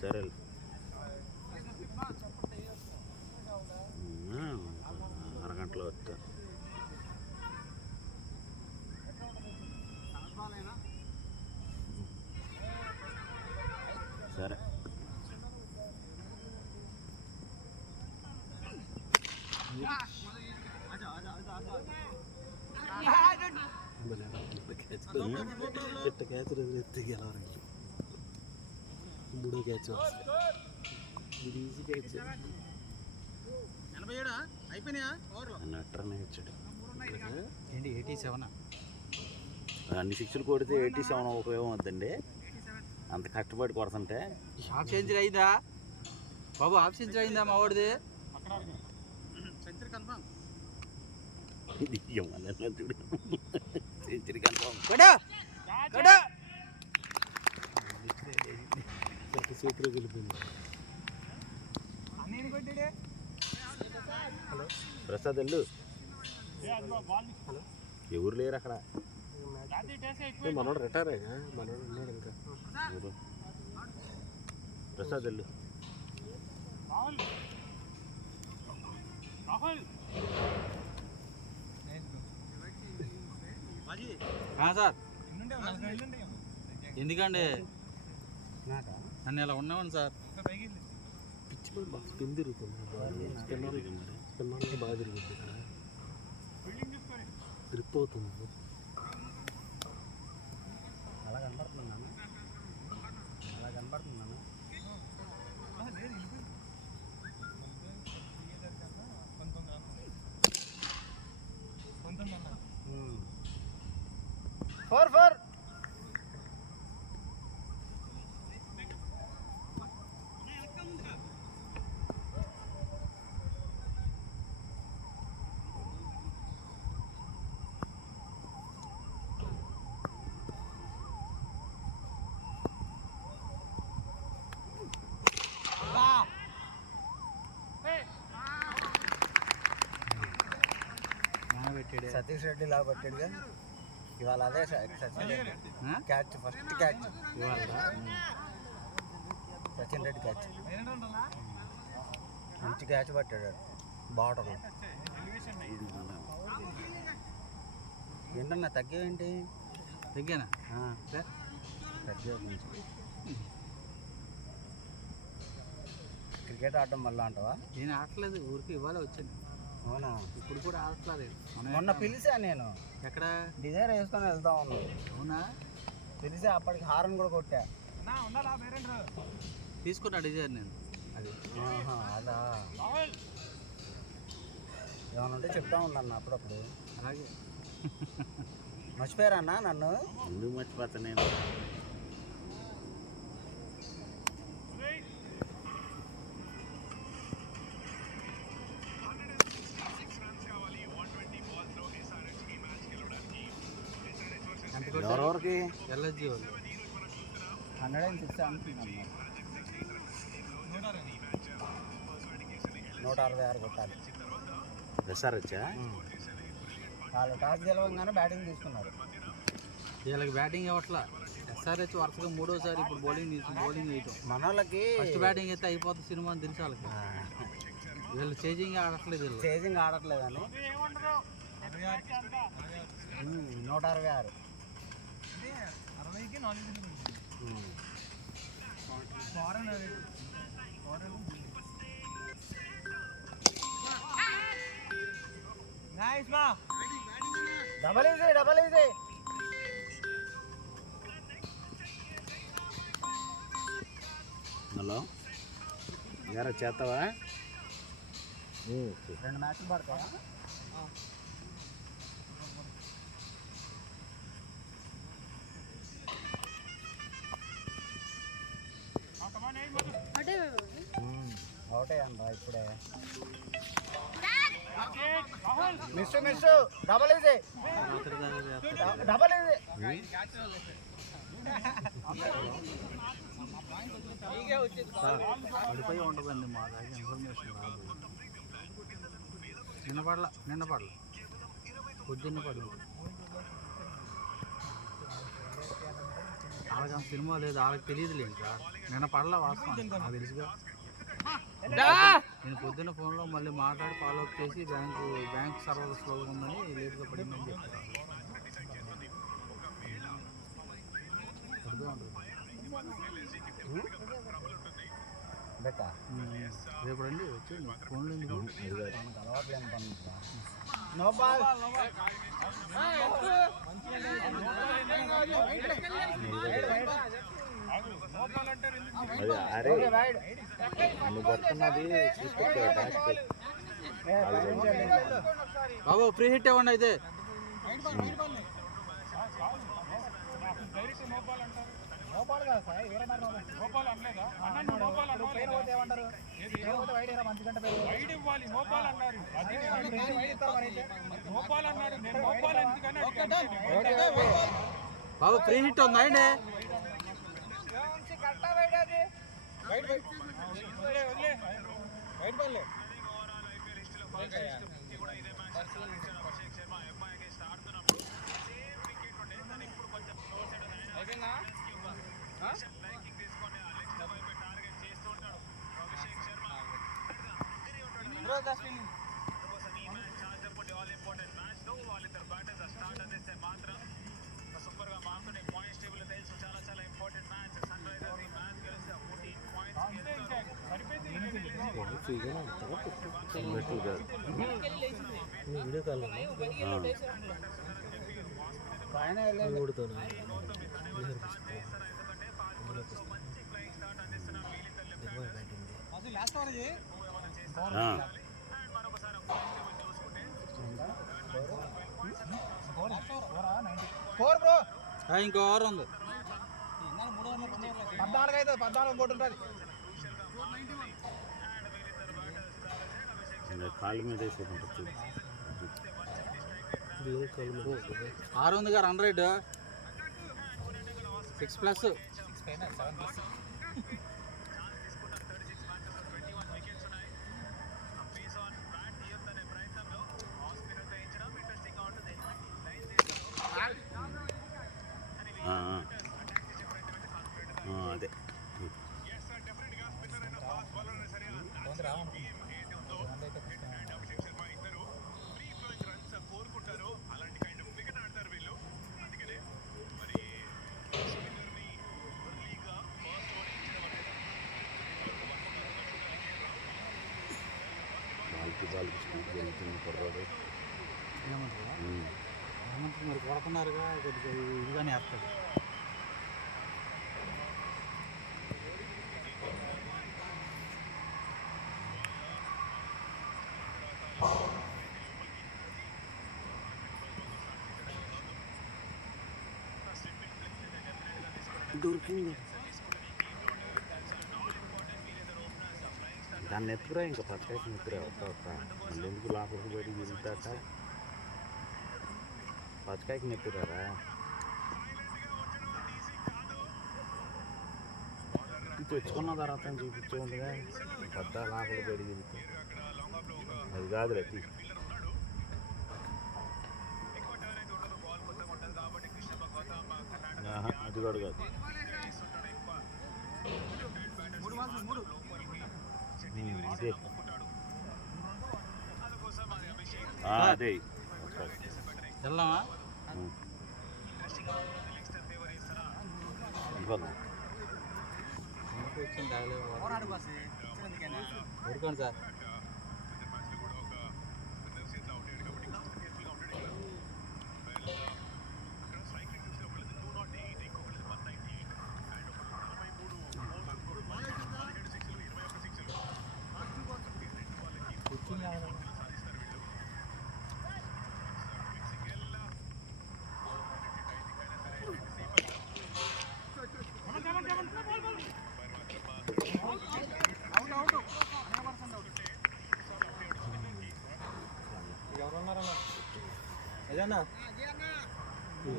సరే అరగంటలో వస్తా. సరే ఎట్ట క్యాచ్ ఎత్తి గెలవరండి. 3వ క్యాచ్ ఇది ఈజీ క్యాచ్. నట్టరనే ఇచ్చాడు. ఏంటి 87? అన్ని సిక్స్లు కొడితే 87 ఉపయోగం వద్దండి, అంత కష్టపడి కొడుతుంటే. హాఫ్ సెంచరీ అయిందా బాబు? హాఫ్ సెంచరీ అయిందా మా వాడిది? Century confirm. Century confirm. చేతిలో వెళ్ళిపోయింది. ప్రసాద్ వెళ్ళు. ఎవరు లేరు అక్కడ. మనోడు రిటైర్ అయ్యా, మనోడు ఉన్నాడు ఇంకా. ప్రసాద్ వెళ్ళు. సార్ ఎందుకండి నన్ను ఇలా ఉన్నామని సార్. పిచ్చి బాగా స్పిన్ తిరుగుతుంది. స్పిన్నర్కి బాగా తిరుగుతుంది కదా, గ్రిప్ అవుతుంది. అలా కనబడుతున్నాను, అలా కనబడుతున్నాను. Four four. సతీష్ రెడ్డి లా పట్టాడుగా ఇవాళ. అదే Sachin Reddy catch, first catch Sachin Reddy catch. మంచి క్యాచ్ పట్టాడు బార్డర్. ఏంటన్నా తగ్గేవేంటి? తగ్గానా? తగ్గే కొంచెం. క్రికెట్ ఆడటం వల్ల అంటావా? నేను ఆడలేదు, ఊరికి ఇవ్వాలి వచ్చాను. అవునా? ఇప్పుడు కూడా ఆడట్లేదు. మొన్న పిలిచా నేను, ఎక్కడ డిజైర్ వేసుకొని వెళ్తా ఉన్నాను. అవునా? పిలిచా, అప్పటికి హారన్ కూడా కొట్టా. తీసుకున్నా డిజైర్ నేను. అది అదా ఏమన్నా ఉంటే చెప్తా ఉన్నాను అప్పుడప్పుడు. అలాగే మర్చిపోయారా అన్న నన్ను? ఎందుకు మర్చిపోతా నేను? ఎవరెవరికి? ఎల్ఎస్జీ వాళ్ళు 106 అంటున్నాను. 166 కొట్టాలి. ఎస్ఆర్హెచ్చా? వాళ్ళు టాస్ గెలవంగానే బ్యాటింగ్ తీసుకున్నారు. వీళ్ళకి బ్యాటింగ్ ఇవ్వట్లా. ఎస్ఆర్హెచ్ వరుసగా 3వసారి ఇప్పుడు బౌలింగ్ వేయటం. మన వాళ్ళకి ఫస్ట్ బ్యాటింగ్ అయితే అయిపోతుంది సినిమా అని తెలిసి వాళ్ళకి. వీళ్ళు చేజింగ్ ఆడట్లేదు. వీళ్ళు చేజింగ్ ఆడట్లేదని 166. డబల్ ఈజీ హలో ఎరా చేస్తావా? 2 మ్యాచ్లు పడతాయా? ఒకటే అంట ఇప్పుడే. మిస్ డబల్ ఇది. పడిపోయి ఉంటుందండి మా దగ్గర ఇన్ఫర్మేషన్ రాదు. నిన్న పడల పొద్దున్న పడింది. వాళ్ళకి అంత సినిమా లేదు, వాళ్ళకి తెలియదులే. ఇంకా నిన్న పడలా వాస్తవం నాకు తెలుసుగా. నేను పొద్దున్న ఫోన్లో మళ్ళీ మాట్లాడి ఫాలోఅప్ చేసి బ్యాంక్ సర్వర్ స్లోగా ఉందని లేట్గా పడిందని చెప్తాను. రేపు రండి వచ్చి ఫోన్లో అలవాటు లేని పని. No ball. అరే నువ్వు పడుతున్నది బాబు ఫ్రీ హిట్ ఇవ్వండి అయితే. నోపాల్ కదా సార్, వేరే మాట నోపాల్ అనలేదా? అన్న నువ్వు నోపాల్ అన్నావు లేదా? ఏమంటారు? మంచి గంట వైడ్ ఇవ్వాలి, నోపాల్ అన్నారు. అది నోపాల్ అన్నాడు, నేను నోపాల్ ఎందుకని బాబు ఫ్రీ హిట్ ఉందా అండి? వీడియో కాల్ ఊడుతాను. ఇంకో ఓవర్ ఉంది. 14 అయితే 14 ఇంకోటి ఉంటుంది. కాళ్ళ మీద వేసేకుంటుంది. 6 ఉందిగా రన్ రేట్. 6+. అదే బాల్కి స్పీడ్ వెళ్తుంది కుర్రాడు. ఏమంటారు మరి కొడుతున్నారుగా, కొద్దిగా ఇదిగానే వేస్తాడు. దొరికింది దాన్ని ఎత్తుకురా, ఇంకా పచ్చకాయకి ఎత్తురా. వస్తా మళ్ళీ ఎందుకు లోపలికి బయటికి తిరుగుతాట. పచ్చకాయకి నెత్తురారా. తెచ్చుకున్న తర్వాత చూపించే ఉండగా పెద్ద లోపలికి బయటికి తిరుగుతా. అది కాదు రే అది కూడా కాదు. ఇదే అదే వెళ్దామా? ఊరుకోండి సార్.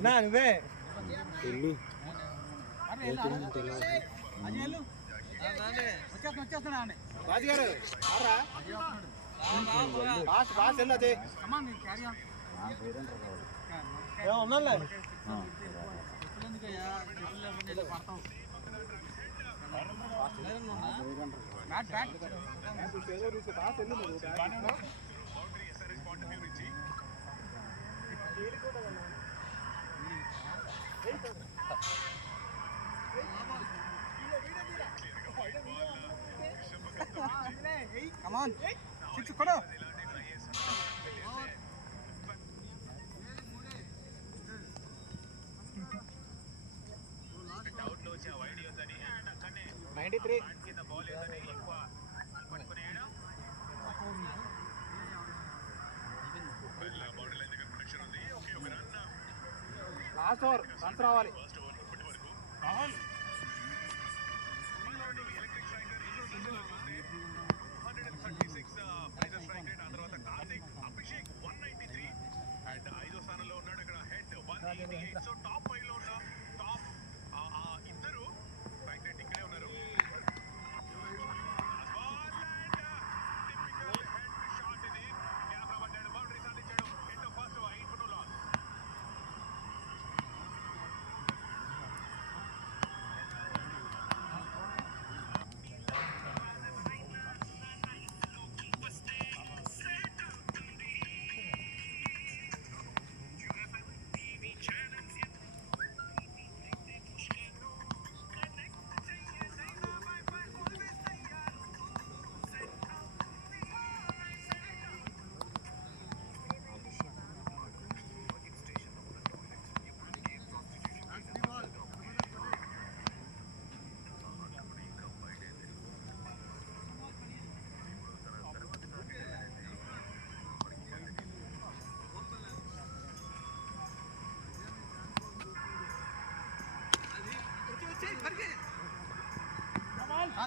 నువ్వే వెళ్ళు రాజుగారు బాస్ వెళ్ళదు ఉన్నాలే Come on, six kodo. Last over runs రావాలి.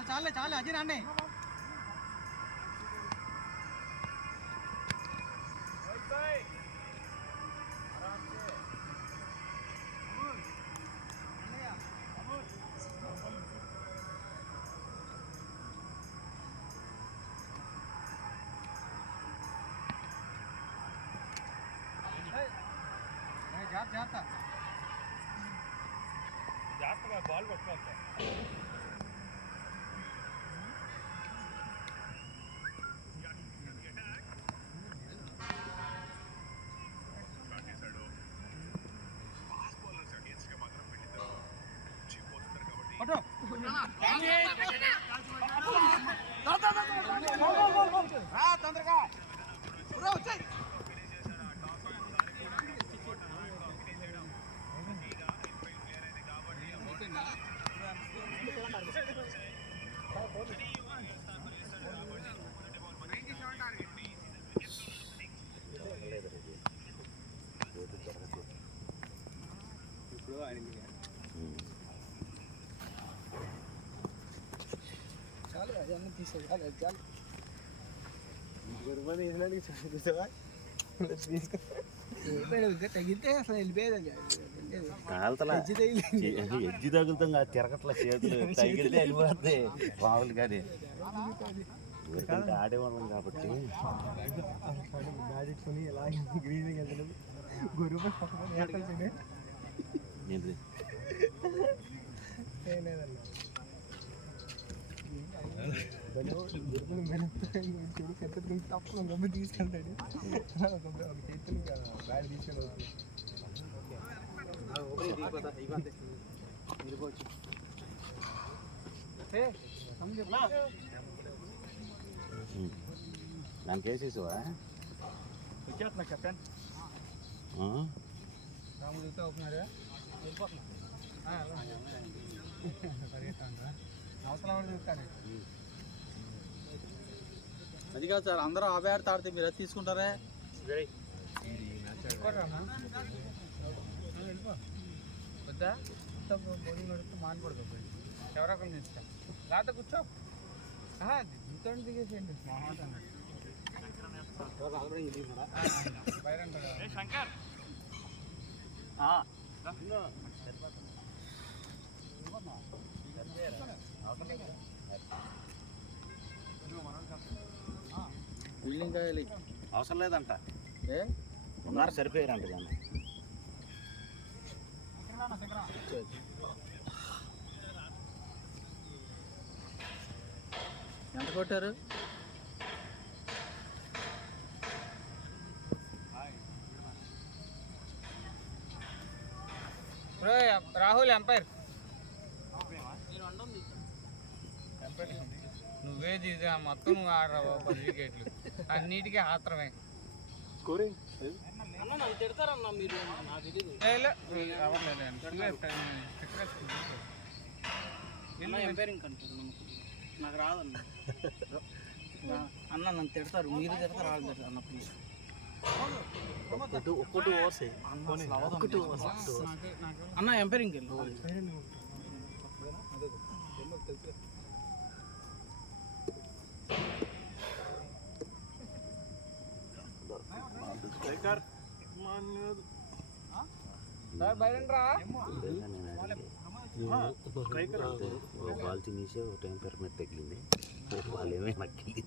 చాలే చాలే అజీ నాన్నే జాగ్రత్త జాగ్రత్తగా బాల్ పట్టుకోవాలి. తొందరగా వచ్చాయి. చాలు అవన్నీ తీసేయాలి చాలు తగిలితే అసలు వెళ్ళిపోయేది ఎజ్జి తగులుతాం కాదు తిరగట్ల చేతులు తగిలితే వెళ్ళిపోద్ది మామూలు కానీ ఎందుకంటే ఆడేవాళ్ళం కాబట్టి ఏంటి తప్పుడు గమ్మి తీసుకెళ్తాడు చేతులు బ్యాడ్ తీసుకెళ్ళి దానికి వేసేసావా వచ్చేస్తున్నా కెప్టెన్. రాముడు చూస్తే అవుతున్నారా అవసరం చూస్తారు. అది కాదు సార్, అందరూ ఆ బ్యాట్ తాడితే మీరు అది తీసుకుంటారా? వద్దా బౌలింగ్ నడిస్తే మానకూడదు ఎవరొకరు ఇస్తాం లేకపోతే కూర్చో ఇంతో దిగేసేయండి శంకర్ ఫీల్డింగ్ కాయాలి. అవసరం లేదంట, ఏ ఉన్నారు సరిపోయారంట దాన్ని. ఎంత కొట్టారు? రాహుల్ ఎంపైర్ నువ్వే తీసా మొత్తం నువ్వు ఆడరావు 10 వికెట్లు అన్నిటికీ ఆత్రమే. స్కోరింగ్ నాకు రాదన్న అన్న నన్ను తిడతారు, మీరు తిడతారు వాళ్ళు తిడతారు అన్న ప్లీజ్. ఒక్కటి ఓవర్స్ అన్న ఎంపైరింగ్ వెళ్ళు. బాల్ తినేసి ఒక టైం పేరు మీద తగిలింది, వాళ్ళు ఏమే నక్కింది.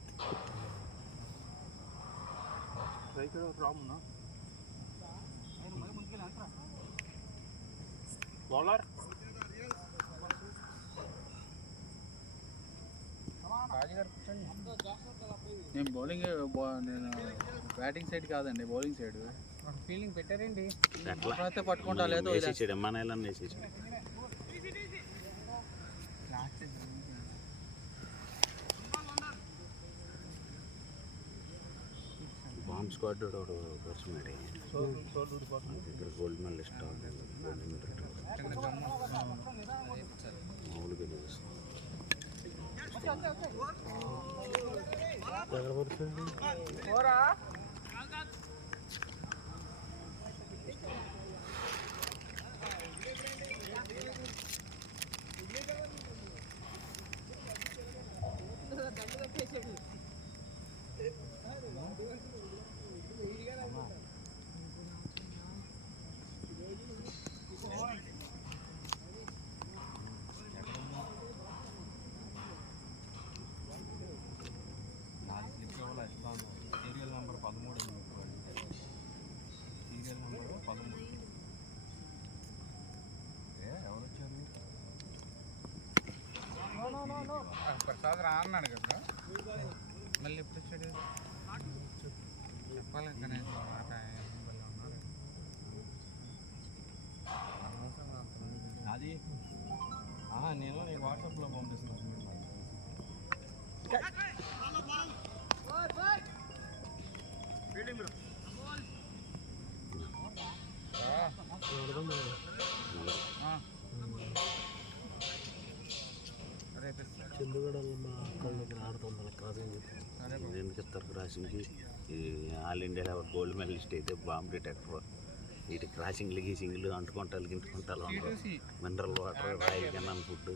బౌలర్ నేను బౌలింగ్ నేను బ్యాటింగ్ సైడ్ కాదండి, బౌలింగ్ సైడ్. ఫీలింగ్ పెట్టారేంటి? అయితే పట్టుకుంటా లేదో వేసేసాడు, ఎమ్మానేళ్ళని వేసేసాడు. బాంబ్ స్క్వాడ్ ఒకడు పర్సన్ దగ్గర గోల్డ్ మెడలిస్ట్ మామూలుగా సీరియల్ నెంబర్ 13 సీరియల్ నెంబర్ 13 ఎవరు వచ్చారు? ప్రసాద్ రా అన్నాడు కదా, మళ్ళీ ఎప్పుడు వచ్చాడు చెప్పాలి కనీసం అది నేను నీకు వాట్సాప్లో పంపిస్తున్నాను. చందుగడమ్మ అక్కడ దగ్గర ఆడుతుంది క్రాసింగ్. ఎందుకు చెప్తారు క్రాసింగ్కి? ఆల్ ఇండియా గోల్డ్ మెడలిస్ట్ అయితే బాంబ్ డిటెక్టర్, వీటి క్రాసింగ్లు గీసింగ్లు అంటుకుంటాలు గింటుకుంటాలు మినరల్ వాటర్, రాయి కన్నాను ఫుడ్.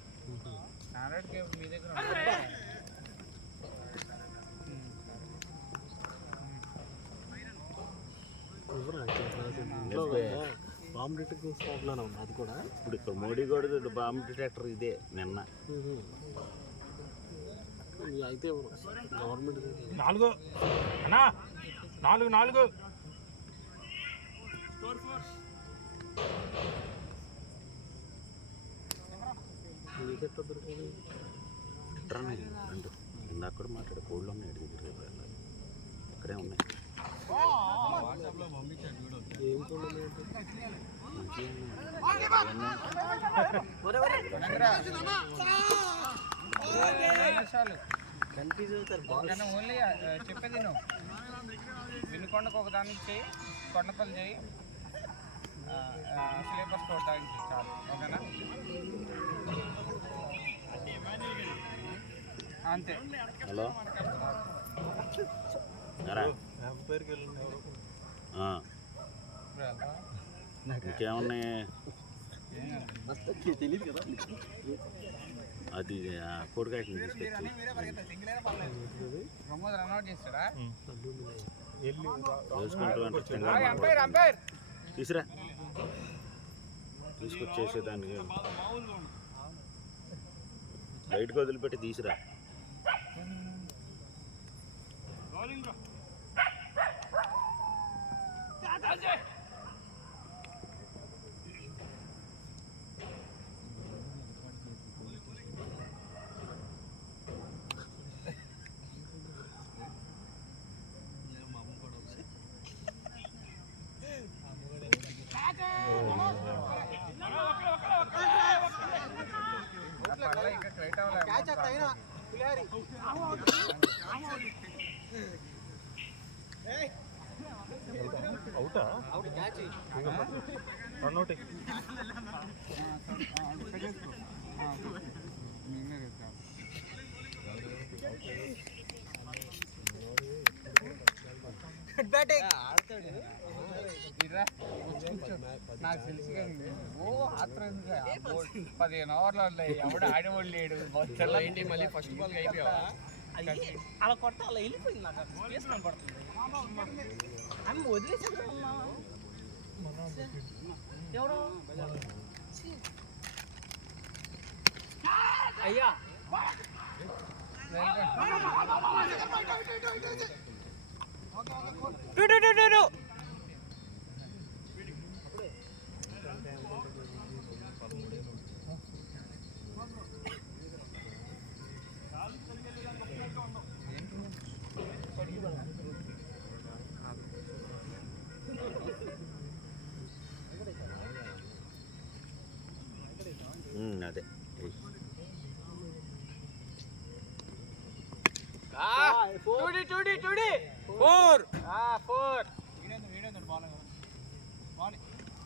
బాంబ్ డిటెక్టివ్ స్టాప్లోనే ఉంది అది కూడా. ఇప్పుడు ఇక్కడ మోడీ కూడా బాంబ్ డిటెక్టర్ ఇదే నిన్న. అయితే గవర్నమెంట్ 4 అన్నా 4 వికెట్ దొరికింది. రెండు ఇందాక కూడా మాట్లాడే కోళ్ళు ఉన్నాయి దగ్గర, రేపు వెళ్ళాలి. ఇక్కడే ఉన్నాయి. వాట్సాప్లో పంపించాడు వీడియో. ఏం చూడండి కన్ఫ్యూజ్ అవుతారు. ఓన్లీ చెప్పేది నువ్వు వినుకొండకు ఒక దానికి చేయి, కొండపల్లి చేయి, స్లీపర్ స్టోర్ దానికి చాలు. ఓకేనా? అంతే. హలో ఇంకేమున్నాయి? తెలియదు కదా అది కోడికాయని తీసుకొచ్చి రన్అట్ చేస్తాడా వేసుకుంటూ తీసురా. తీసుకొచ్చేసేదానికి బయటకు వదిలిపెట్టి తీసిరా. అవుటా రన్అట్ నాకు తెలిసి ఓ ఆత్రం 15 ఓవర్లు ఎవడు ఆడేవాళ్ళు లేడు. మళ్ళీ ఫస్ట్ బాల్ అయిపోయావా అలా కొట్ట అలా వెళ్ళిపోయింది. నాకు స్పేస్ కనపడుతుంది. ఆమె వదిలేసాడు ఎవరు అయ్యా అదే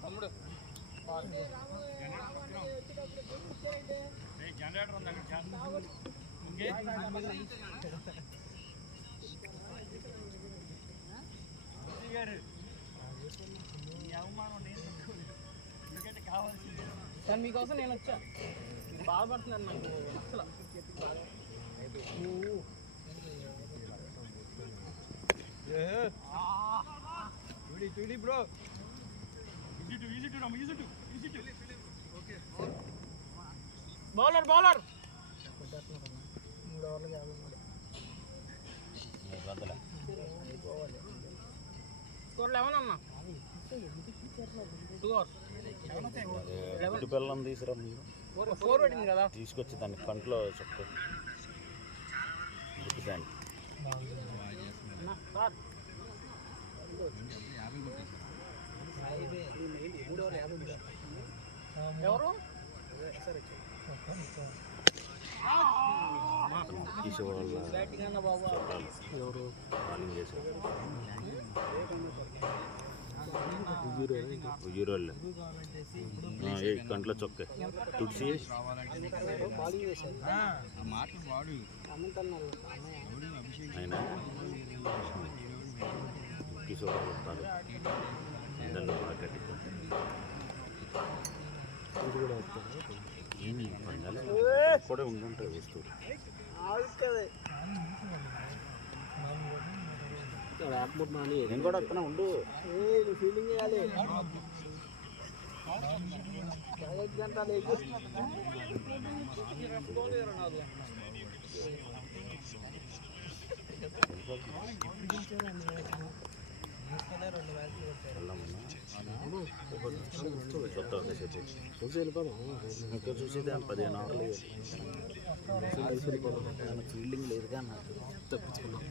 తమ్ముడు జనరేటర్ ఉంది సార్ మీకోసం నేను వచ్చా. బాధపడుతున్నాను నాకు అసలు. చూడి బ్రో బౌలర్ 3 ఓవర్లు 53 స్కోర్ 11 అన్నా. 2 అవర్స్ బెల్లం తీసురా. 4 పడింది కదా, తీసుకొచ్చి దాన్ని కంట్లో చెప్పు. ఎవరు బ్యాటింగ్ అన్న బాబు ఎవరు బాలింగ్ చేశారు? ఉయ్యూరోళ్ళు కంట్లో చొక్క తుడిచి అయినా కిషోర్ కొట్టాలి. అందరిలో బాగా కట్టిపోతారు. కూడా ఉండుంటాయి వస్తువులు. నేను కూడా వస్తున్నా ఉండు. ఫీలింగ్ చేయాలి. ఇంకా చూసేది 15 ఓవర్లు ఫీల్డింగ్ లేదుగా నాకు తప్పించుకున్నాం.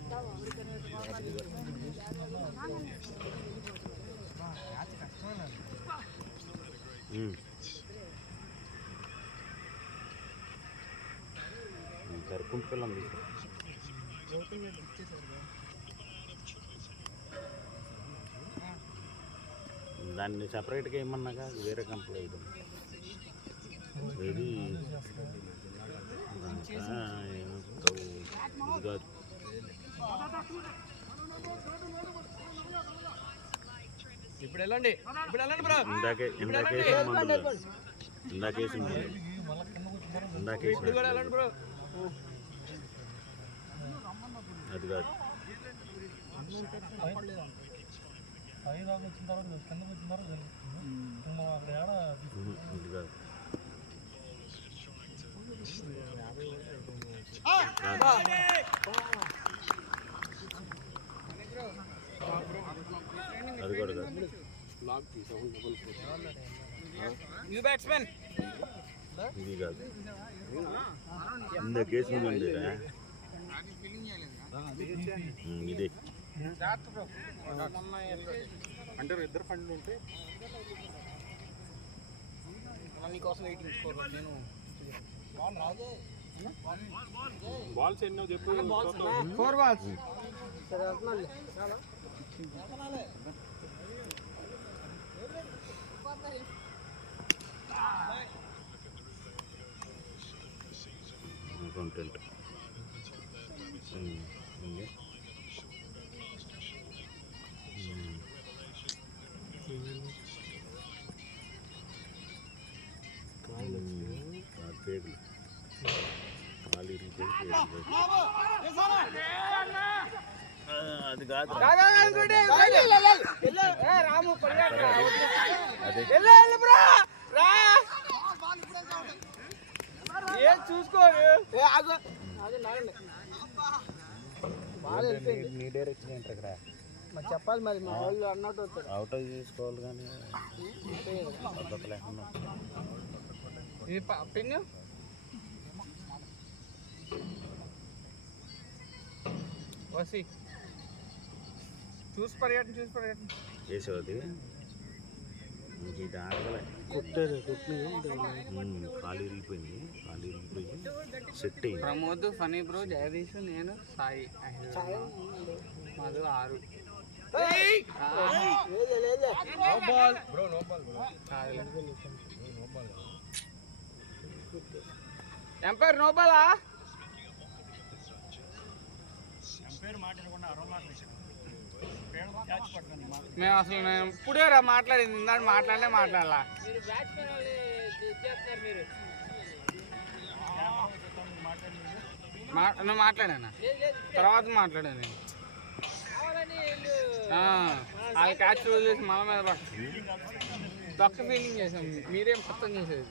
కరుకుంటు పిల్లం దాన్ని సపరేట్గా ఏమన్నాగా వేరే కంపెనీ ఇది కాదు. ఇప్పుడు వెళ్ళండి బ్రో. ఇందాకేసి బ్రో. అది కాదు పై దాకా వచ్చిన తర్వాత కిందకు వచ్చిన తర్వాత జరుగుతుంది మనం అక్కడ ఏడ ఇది కాదు అది కూడా కాదు యూ బ్యాట్స్మెన్ ఇది కాదు ఇంత కేసు ఉందిరా ఇది అంటే ఇద్దరు ఫండ్లు ఉంటే నీకోసం వెయిట్ చేసుకోవాలి నేను బాల్స్ ఎన్నో చెప్పు 4 balls సరే అవుతున్నాలే కంటెంట్ పేగులు ఖాళీ అది కాదు రాము ఏం చూసుకోరు నీ డైరెక్షన్ ఏంటి అక్కడ మరి చెప్పాలి మరి మా వాళ్ళు అన్నట్టు వస్తారు అవుట్ చేసుకోవాలి కానీ పద్ధతి లేకుండా ఇది పిన్ వసి చూసి పరిగెట్టండి చేసావు అది ఇంక ఇది ఆడగలే కొట్టేది ఖాళీ ఇరిగిపోయి సెట్ అయింది ప్రమోద్ ఫనీ బ్రో జగదీష్ నేను సాయి మాది 6 ఎంపైర్ నో బాలా మేము అసలు నేను ఇప్పుడే రా మాట్లాడింది ఇందాక మాట్లాడలా నువ్వు మాట్లాడానా తర్వాత మాట్లాడాను నేను వాళ్ళు క్యాచ్ వదిలేసి మన మీద తక్కువ ఫీలింగ్ చేసాం మీరేం మొత్తం చేసేది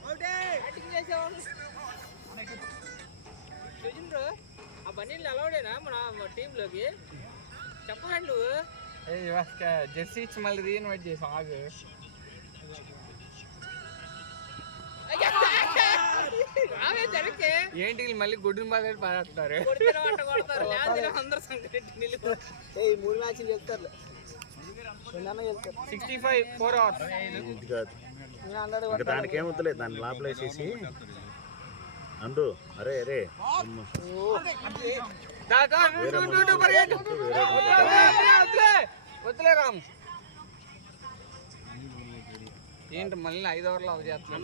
ఆ బన్నీళ్ళు అలౌడేనా మన టీంలోకి చెప్పకండి నువ్వు జెర్సీ ఇచ్చి మళ్ళీ రీఇన్వైట్ చేసాం ఆగు ఏంటి మళ్ళీ గుడ్డుని బాగా పారేస్తారు 3 మ్యాచ్లు చెప్తారు 65 4 hours ఇది కాదు ఇంకా దానికి ఏమవుతలేదు దాన్ని లోపల వేసేసి అందు అరే అరే వద్దులే రాము ఏంటి మళ్ళీ 5 ఓవర్లు అవ చేస్తున్నా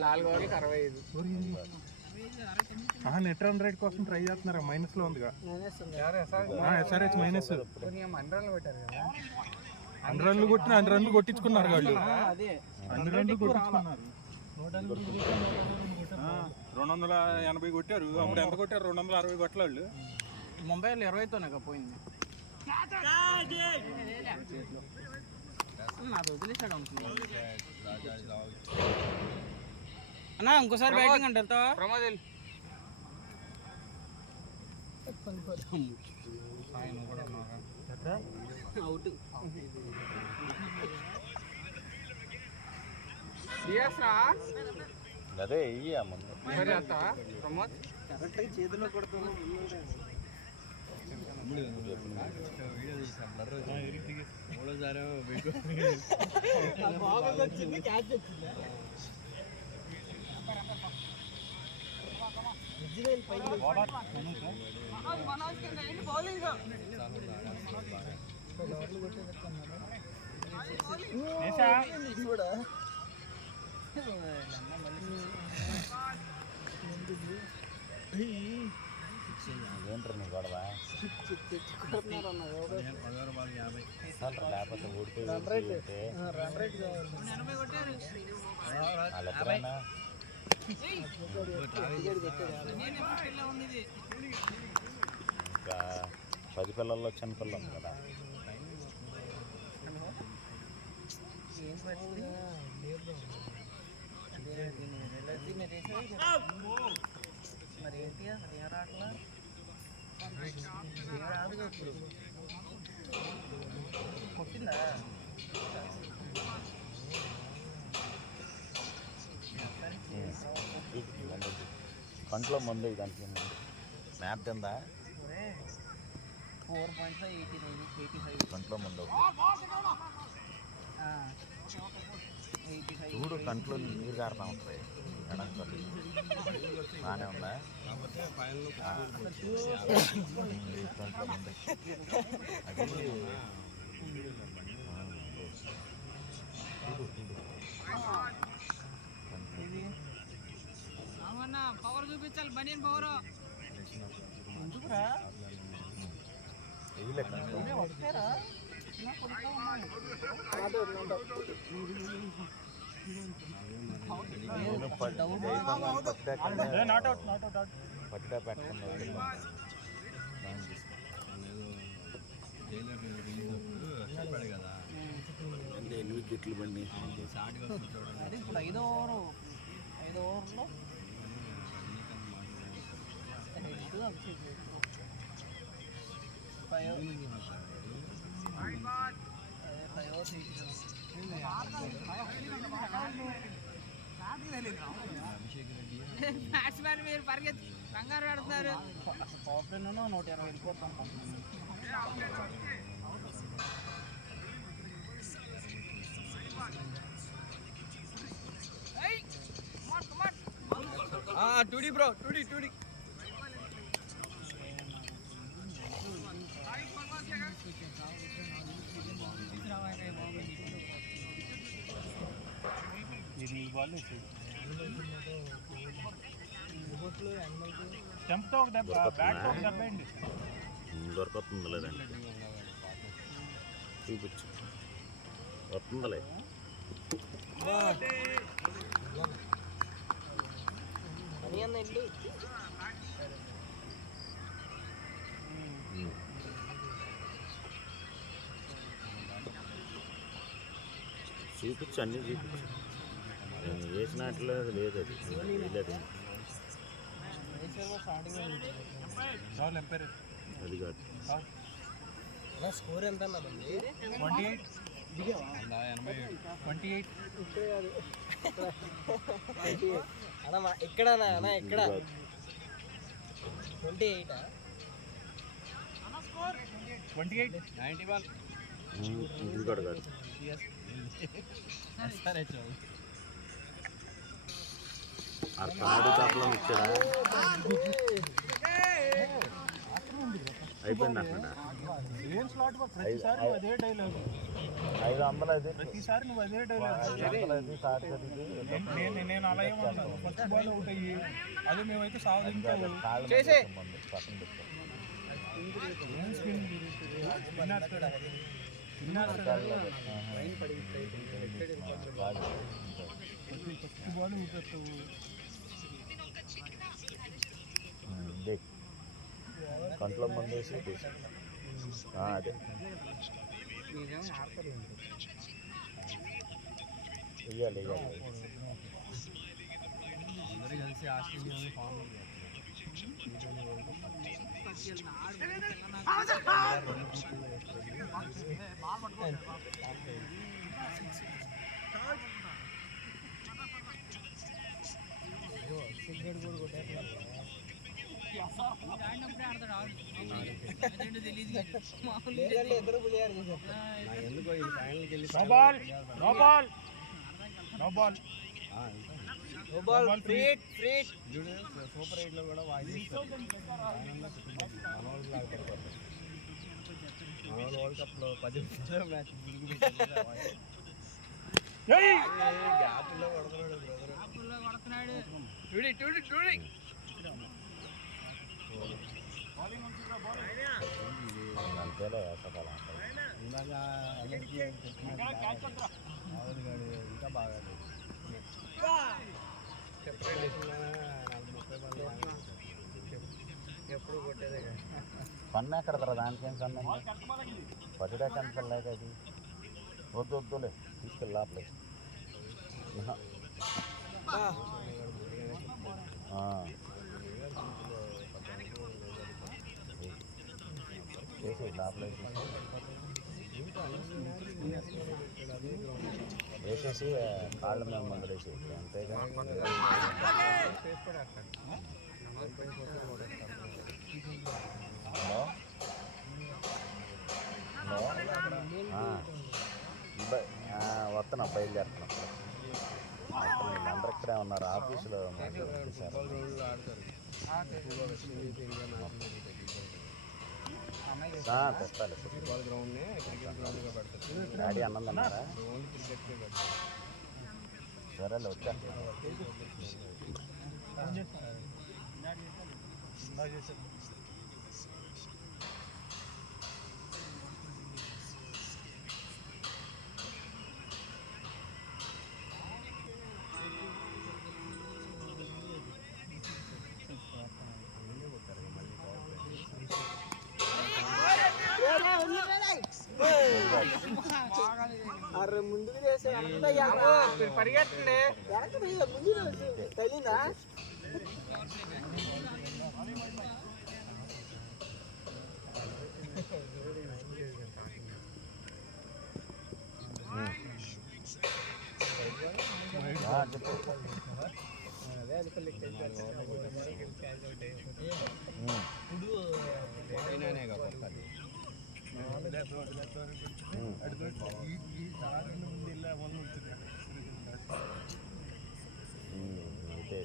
4 ఓవర్లకి 65 నెట్ రన్ రేట్ కోసం ట్రై చేస్తున్నారు మైనస్ లో ఉందిగా ఎస్ఆర్హెచ్ మైనస్ మండరాలు పెట్టారు కదా అన్ని రన్లు కొట్టిన అన్ని రన్లు కొట్టించుకున్నారు వాళ్ళు అన్ని రన్లు కొట్టించుకున్నారు 280 కొట్టారు అప్పుడు ఎంత కొట్టారు 260 కొట్టలేళ్ళు ముంబైలో 20తోనే పోయింది నాది వదిలేసాడు అనుకున్నాను అన్నా ఇంకోసారి బ్యాటింగ్ అంటే వెళ్తావా ప్రమాద్ అవుట్ అదే ఇయ్య ప్రమోద్ చేతిలో కొడుతున్నాం క్యాచ్ వచ్చింది ఏంటారు నీ గొడవ లేకపోతే ఓడిపోయి వాళ్ళు ఎక్కడైనా ఇంకా 10 పిల్లల్లో చిన్న పిల్ల ఉంది కదా. ఏం పరిస్థితి మరి ఏంటి అసలు ఏం రావట్లా ఏం రాదు ఇప్పుడు కొట్టిందా కంట్లో ముందు దానికి మ్యాప్ తిందా 4.5 కంట్లో ముందు 85 చూడు కంట్లో నీరు కారుతా ఉంటాయి ఎడంకొల్లి బాగానే ఉందా కంట్లో ముందు అవునా పవర్ చూపించాలి బనీన్ పవర్ ఎందుకురా వస్తారా పట్టిగా పెట్టకుండా ఎన్ని వికెట్లు బండి ఇప్పుడు 5 ఓవర్లో బ్యాట్స్మెన్ మీరు పరిగెత్తి కంగారు పెడుతున్నారు. అసలు పవర్ 120 వెళ్ళిపోతాం. టూడీ బ్రో టూడీ దొరకొస్తుంది లేదండి చూపించు వస్తుందిలే చూపించు అన్నీ చూపించు వేసినట్లు లేదు అది లేదు అది కాదు స్కోర్ ఎంత 28 అన్నా ఎక్కడ 91 ఇది కూడా కాదు ఆ తాడు కాపలం ఇచ్చాడా అయిపోయింది అక్కడ 500 అది ప్రతిసారి నువ్వు అదే నేను అలా ఏమన్నాను ఫస్ట్ బాల్ అవుట్ అయ్యి అదే మేమైతే సాధించాము కంట్లో మంది వేసి అదే ఇవ్వాలి కలిసి ఆస్ట్రేలియా ఫామ్ ఎందుకో ఈ ఫైనల్కి వెళ్ళి సూపర్ 8లో కూడా వరల్డ్ కప్లో 10 మ్యాచ్ గ్యాప్లో కొడుతున్నాడు అంతేలే వేసకాలం ఇందాక ఇంకా బాగా ఎప్పుడు కొట్టేదే కన్ను ఎక్కడ దానికేం కన్ను పదిడే కన్ను లేక అది వద్దులే తీసుకెళ్ళి లోపలికి చేసి లోపలికి వేసేసి కాళ్ళ మీద మందులు వేసి అంతేగా. హలో హలో వస్తున్నా బయలుదేరుతున్నా. అందరు ఇక్కడే ఉన్నారు ఆఫీసులో తెస్తాలి. డాడీ అన్నం తిన్నారా? సరేలే వచ్చా. అరే ముందుకు చేసే పరిగెట్టండి ముందు తెలియదా? అంతే.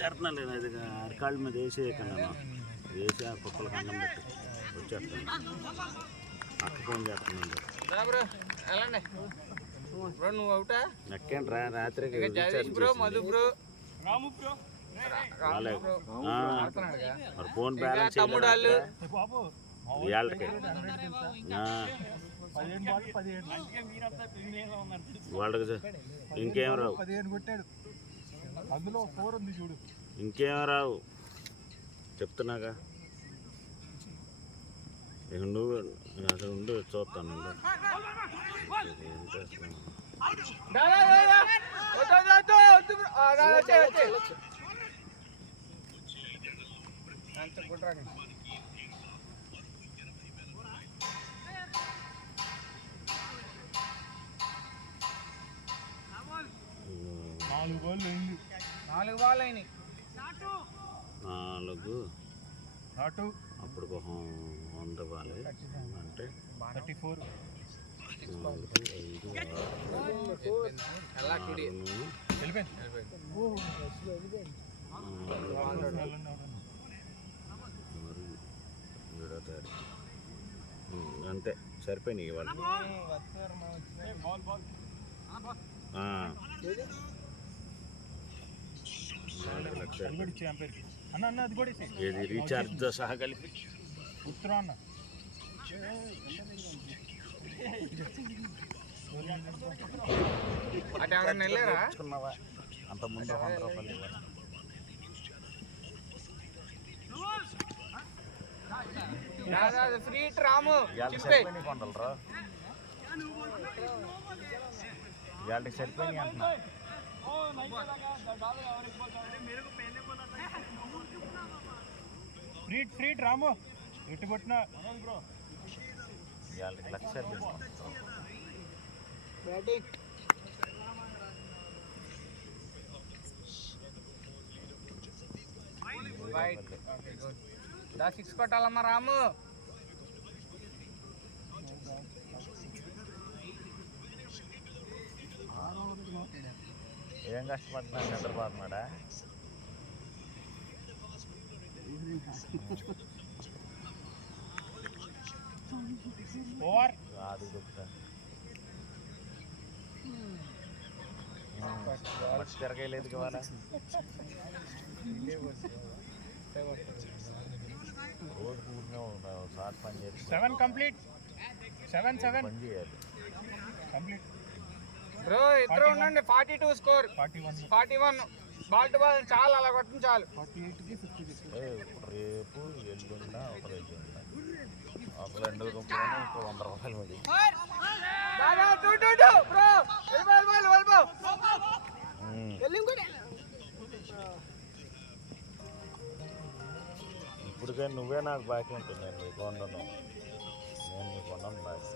చేస్తున్నాను అది అరకాళ్ళ మీద వేసేయకన్నా వేసి ఆ కుక్కలకు అన్నం పెట్టి వచ్చేస్తాను. అక్క ఫోన్ చేస్తున్నాను. నువ్వు అవుటా నక్కేంటి రాత్రికి మధు బ్రో మరి ఫోన్ బ్యాలెన్స్ వాళ్ళకి వాళ్ళకి ఇంకేం రావు, ఇంకేం రావు చెప్తున్నాగా. ఇక నువ్వు అసలు ఉండి చూస్తాను. నాలుగు బాల్ అయినాయి. అప్పుడు 100 బాల్ అంటే 34 అంతే సరిపోయినాయి వాళ్ళు. ఏది రీఛార్జ్తో సహా కలిపి తెచ్చుకున్నావా? అంత ముందు 100 రూపాయలు ఇవ్వాలి. ఫ్రీ రాము కొండలరా వాళ్ళకి సరిపోయినాయి అంటున్నా. ఫ్రీ రాము ఎటు కొట్టినా వాళ్ళకి 1,00,000 6 కొట్టాలమ్మా రాము. ఏం కష్టపడుతున్నా? నిద్రపోతున్నాడా? రాదు చెప్తా. తిరగలేదు కావాలా రోడ్ కూర్చున్నా సార్ పని చేసి 7 కంప్లీట్ 7 పని చేయాలి కంప్లీట్ బ్రో ఇద్దరు ఉండండి 42 స్కోర్ 41 బాల్ టు బాల్ చాలు అలా కొట్టండి చాలు 48కి 50 రేపు ఎల్లుండ అవతల ఎల్లుండ అసలు ఎండలు కంపెనీ ఇంకో 100 రూపాయలు మరి దాదా 2 బ్రో వెళ్ళిపో ఇప్పుడు కానీ నువ్వే నాకు బాకీ ఉంటుంది నేను నీకు ఉండను నేను నీకు ఉండను బాకీ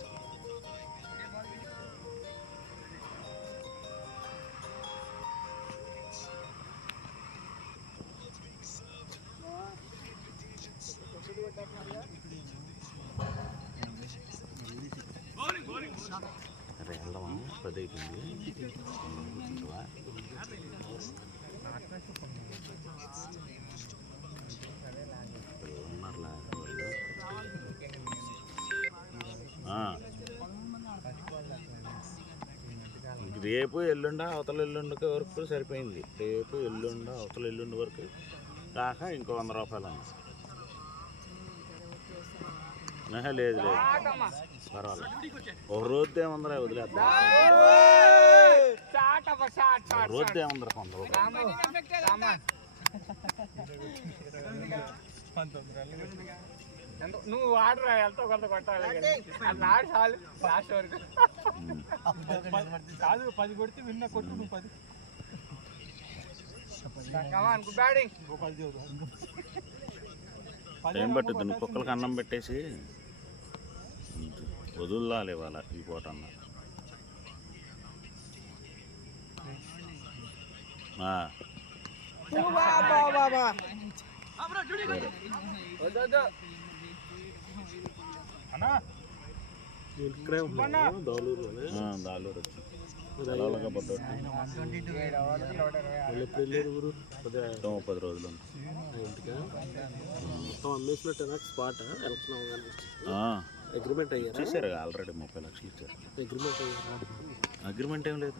అరే వెళ్దామా 10 అయిపోయింది రేపు ఎల్లుండ అవతల ఎల్లుండకి వరకు సరిపోయింది రేపు ఎల్లుండ అవతల ఎల్లుండి వరకు కాక ఇంకో 100 రూపాయలు అన్న లేదు లేదు పర్వాలేదు ఒక రోజు ఏముందరా వదిలేద్దాం రోజు ఏముందరా 100 రూపాయలు నువ్వు ఆడరా వెళ్తావు కొంత కొట్టాలి అది ఆడు చాలు లాస్ట్ వరకు కాదు 10 కొడితే విన్న కొట్టు నువ్వు 10 బ్యాటింగ్ టైం పట్టుద్ది నువ్వు కుక్కలకి అన్నం పెట్టేసి వదులాలి ఇవాళ ఈ పూట అన్న ఇక్కడే దాలూరు దాలూరు వచ్చి సెలవులుగా పడ్డాడు ఎప్పుడు వెళ్ళారు ఊరు 10 రోజులు మొత్తం అమ్మేసినట్టేనా స్పాట్ అగ్రిమెంట్ అయ్యారు చేశారు ఆల్రెడీ 30 లక్షలు ఇచ్చారు అగ్రిమెంట్ ఏం లేదు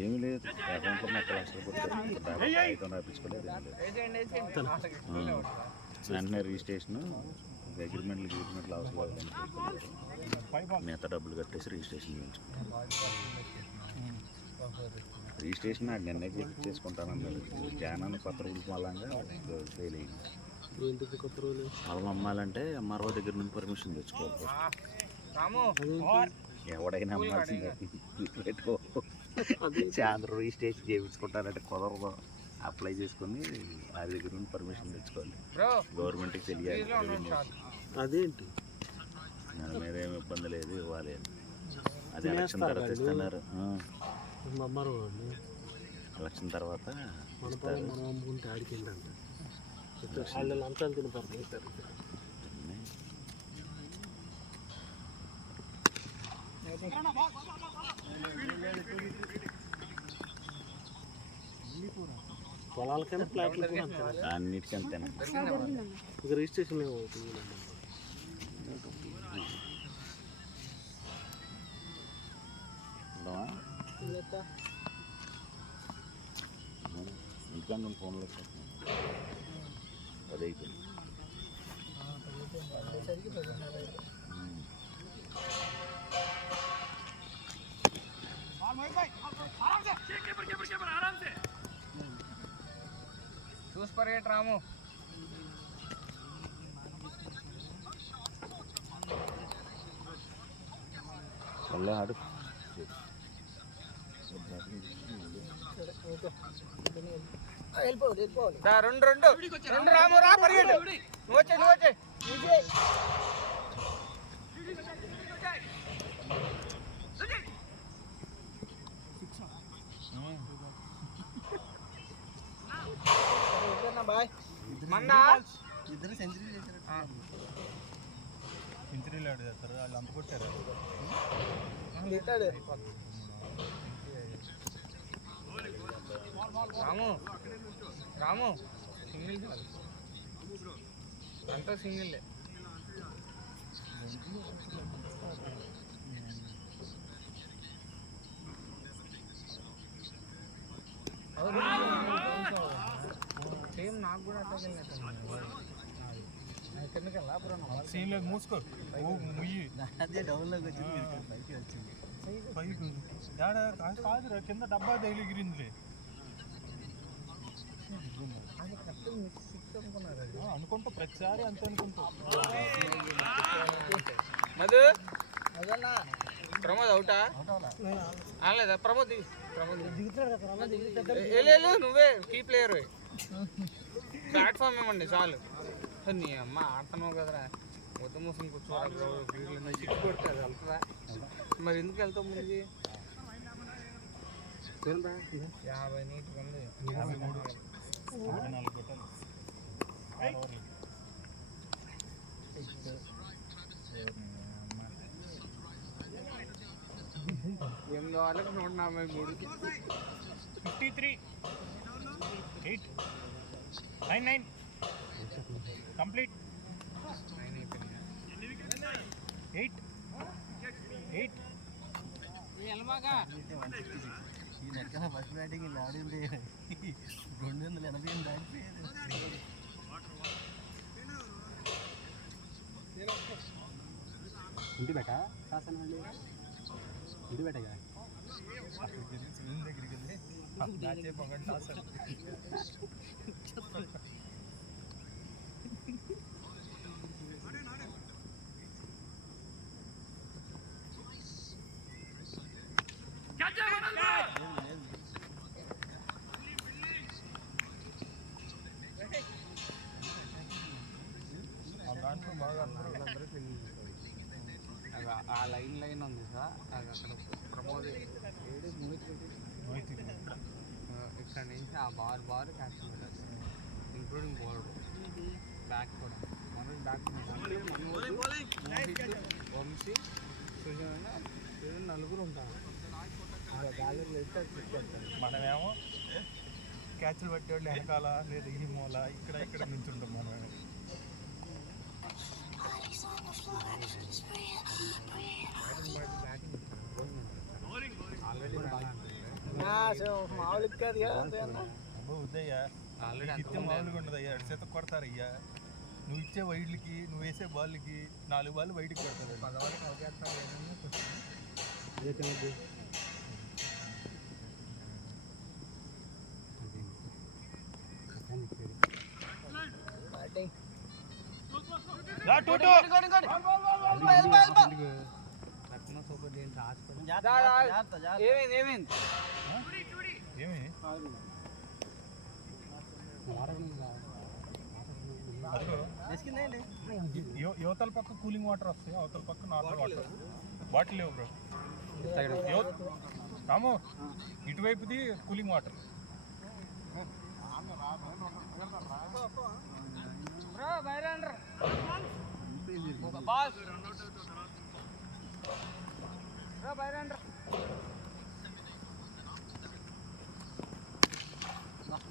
ఏమీ లేదు అకౌంట్లో 30 లక్షలు కొట్టారు రాయించుకోలేదు వెంటనే రిజిస్ట్రేషన్ అగ్రిమెంట్లు అవసరం మిగతా డబ్బులు కట్టేసి రిజిస్ట్రేషన్ చేయించుకుంటాం రిజిస్ట్రేషన్ నాకు నిన్నే చేసుకుంటానన్నారు జానాన్ని కొత్త రూల్స్ మూలంగా ఫెయిల్ అయ్యింది కొత్త రోజులు పొలం అమ్మాలంటే ఎంఆర్ఓ దగ్గర నుంచి పర్మిషన్ తెచ్చుకోవాలి ఎవడైనా అమ్మాల్సిందే పెట్టుకో చాంద్ర రిజిస్ట్రేషన్ చేయించుకుంటారంటే కుదరదు అప్లై చేసుకుని వారి దగ్గర నుండి పర్మిషన్ తెచ్చుకోవాలి గవర్నమెంట్కి తెలియాలి అదేంటి దాని మీద ఏమి ఇబ్బంది లేదు ఇవ్వాలి అది ఎలక్షన్ తర్వాత ఇస్తున్నారు ఎలక్షన్ తర్వాత మనం అమ్ముకుంటే ఆడికి వెళ్ళండి వాళ్ళు లంచాలు తిని పర్మిస్తారు పొలాలకైనా ఫ్లాట్లు కూడా అంతే అన్నిటికీ అంతేనా ఇంకా రిజిస్ట్రేషన్ ఏమవుతుంది ఇంకా నేను ఫోన్లో అది అయిపోయింది చూసి పరిగెట్ రాము మళ్ళీ ఆడు రెండు రాము రా పరిగెట్టు నువ్వు వచ్చే బాయ్ ఇద్దరు సెంచరీ చేశారు సెంచరీలు ఆడు చేస్తారు వాళ్ళు అంత కొట్టారు రాము సింగిల్ అంతా సింగిల్ సీన్ లేదు, మూసుకో. ఓ ముయ్యి పైకి ఏడా కాదురా, కింద డబ్బా తగిలిగిరిందిలే అనుకుంటా, ప్రతిసారి అంతే అనుకుంటా. మధు ప్రమోద్ అవుటా లేదా? ప్రమోద్ నువ్వే కీ ప్లేయర్, ప్లాట్ఫామ్ ఏమండి చాలు. నీ అమ్మ ఆడుతున్నావు కదరా, మొత్తం మోసం కూర్చోవాలి, సిక్స్ కొడితే అది వెళ్తుందా? మరి ఎందుకు వెళ్తావు ముందుకి? 50 నీట్గా ఉంది. 4 కొట్టాలి. 6 ఓవర్లు. ఎనిమిది వాళ్ళకి 143. 53 8 9 9 కంప్లీట్. 8 8 ఫస్ట్ బ్యాటింగ్ ఆడింది 280 దాటిపోయేది. ఇంటి బెట కాసానండి, ఇంటి బెటగా దగ్గరికి వెళ్ళి పొగండి టాస్. దాంట్లో బాగా ఆ లైన్ ఉంది సార్, అది అక్కడ ప్రమోద్ ఇక్కడ నుంచి ఆ bar catch including bowler back కూడా బ్యాక్ వంశీ సుజన్ నలుగురు ఉంటారు. గ్యాలరీలో అయితే మనమేమో క్యాచ్లు పట్టేవాళ్ళు వెనకాల లేదా ఈ మూల ఇక్కడ నుంచి ఉంటాం మనం. మామూలుగా కాదు ఉద్దయ్యా, ఇచ్చే మామూలుగా ఉండదయ్యా, చేత కొడతారయ్యా. నువ్వు ఇచ్చే వైడ్లకి, నువ్వు వేసే బాల్కి 4 బాల్ వైడ్కి కొడతారు. యువతల పక్క కూలింగ్ వాటర్ వస్తాయి, అవతల పక్క నార్మల్ వాటర్. బాటిల్ లేవు బ్రో. రాము, ఇటువైపుది కూలింగ్ వాటర్.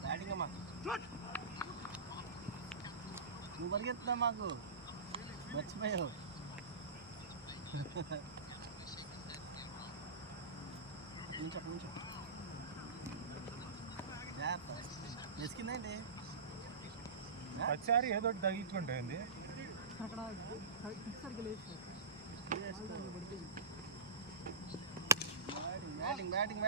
బ్యాటింగ్ అమ్మా, నువ్వు పరిగెత్తున్నా మాకు మర్చిపోయావు. కొంచెం జాగ్రత్త, ఎసికిందండి. ప్రతిసారి ఏదో ఒకటి తగిలించుకుంటాయండి. బ్యాటింగ్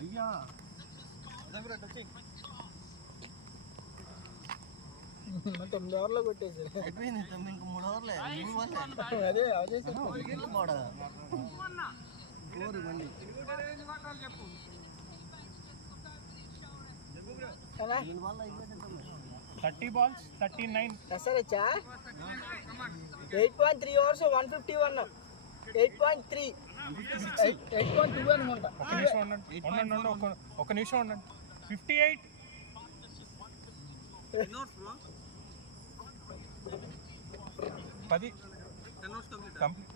అయ్యా, 9 ఓవర్లో కొట్టేసారు. అయిపోయింది. ఇంక 3 ఓవర్లే, 3 ఓవర్లే. అదే పోడా 4 బండి 30 balls 39. SRH 8.3 overs 151. 8.3 8.2 అనుకుంటా. ఒక నిమిషం ఉండండి. ఒక నిమిషం ఉండండి. 58 10 కంప్లీట్.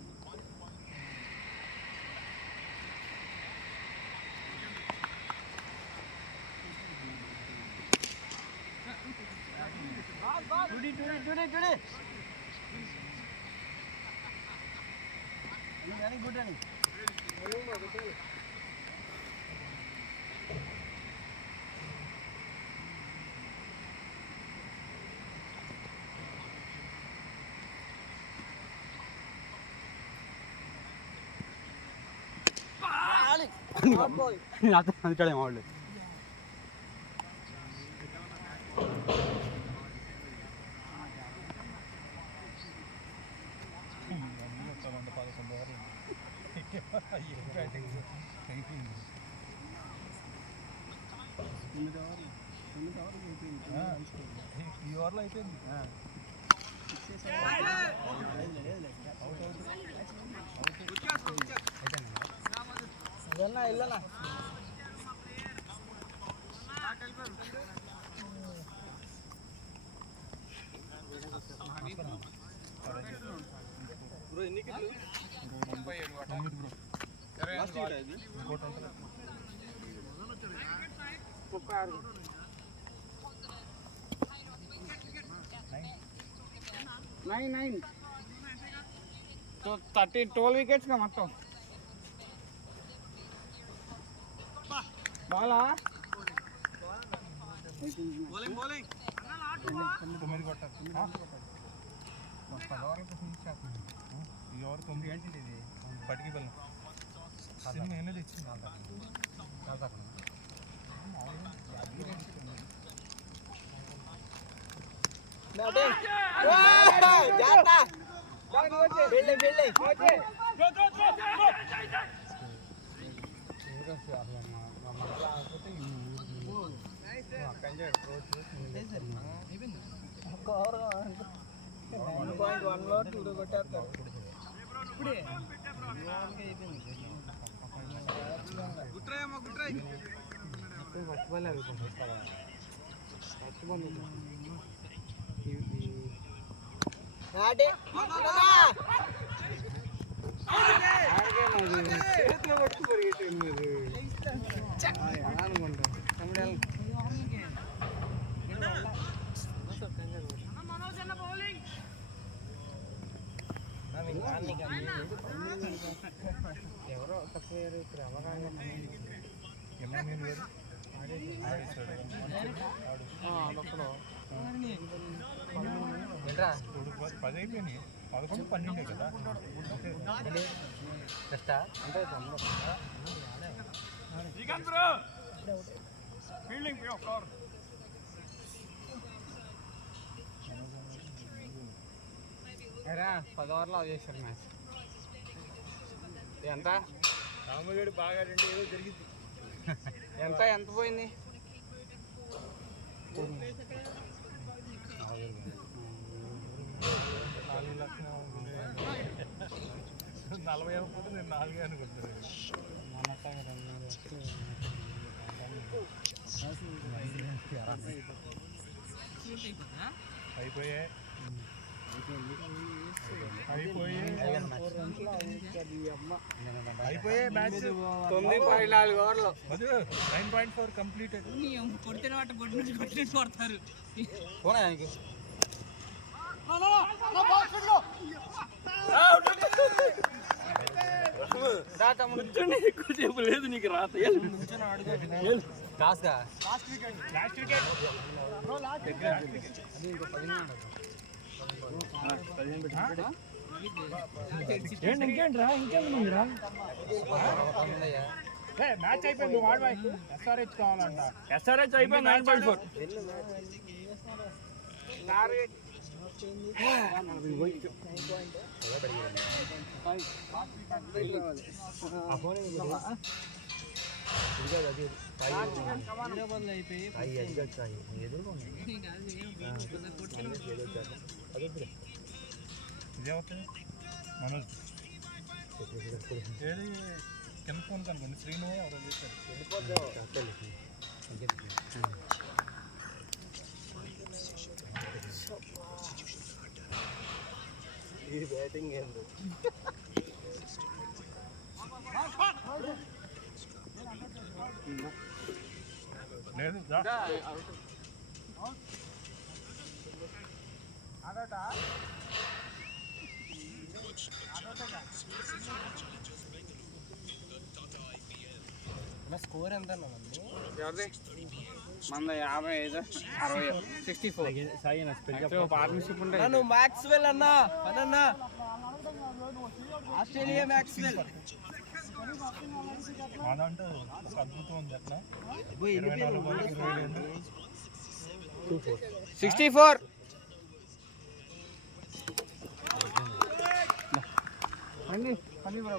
టుడే అందుకడే మా వాళ్ళు ఈ ఓవర్లో అయిపోయింది. వెళ్ళనా బ్రో ఎన్ని కిట్లు? 9 సో 12 వికెట్స్గా మొత్తం. బాలా తొమ్మిది కొట్టారు. ఈ ఓవర్ 9 ఏంటి ఇది పట్టుకి బలం సినిమా ఎన్నది ఇచ్చింది ఎవరో తక్కువ ఇక్కడ అవగాహన 10 అయిపోయినాయి. 11, 12 కదా. ఎరా 10 ఓవర్లో చేశారు మ్యాచ్. ఎంత రామగడు బాగా రెండు ఏదో జరిగింది. ఎంత పోయింది? 4 లక్షలు 40 అయిపోతే నేను 4 అనుకుంటాను. అయిపోయాయి మ్యాచ్ 9.4 ఓవర్లు 9.4 కంప్లీటెడ్. కొడితే వాటి కొట్టినట్టు కొడతారు. ఎక్కువసేపు లేదు నీకు రాత లాస్ట్ వికెట్ ఇంకేంట్రా ఇంకేముందిరా మ్యాచ్ అయిపోయింది. నువ్వు ఆడవా. SRH కావాలంట. SRH అయిపోయింది 9.4. మనోజ్ ఏది కింద ఫోన్ కనుకోండి. శ్రీను ఎవరో చేశారు. ఈ బ్యాటింగ్ ఏంది? లేదు స్కోర్ ఎంత అన్న ఎవరిది మన 55 60 64 పార్ట్నర్షిప్ ఉంటే నువ్వు మ్యాక్స్వెల్ అన్నా అదన్నా ఆస్ట్రేలియా మ్యాక్స్వెల్ అదంటే ఒక అద్భుతం ఉంది అట్లా 24 బాల్కి 64 అండి పని బ్రో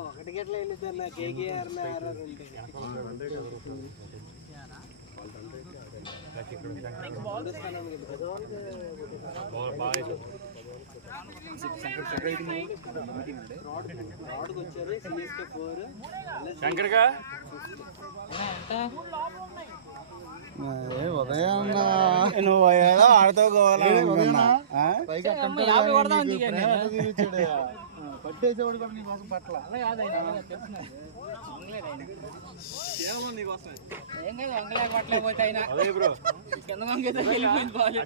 ఒకటికి ఎట్లా వెళ్ళిద్దరు కేకేఆర్ శంకర్గా ఉదయం నువ్వు ఏదో ఆడుతూ పోవాలనుకున్నా పట్టేసేవాడు కూడా నీకోసం పట్ల ఏం కాదు వంగలేక పట్టలేకపోతే అయినా కింద వంగైతే వెళ్ళిపోయింది బాల్.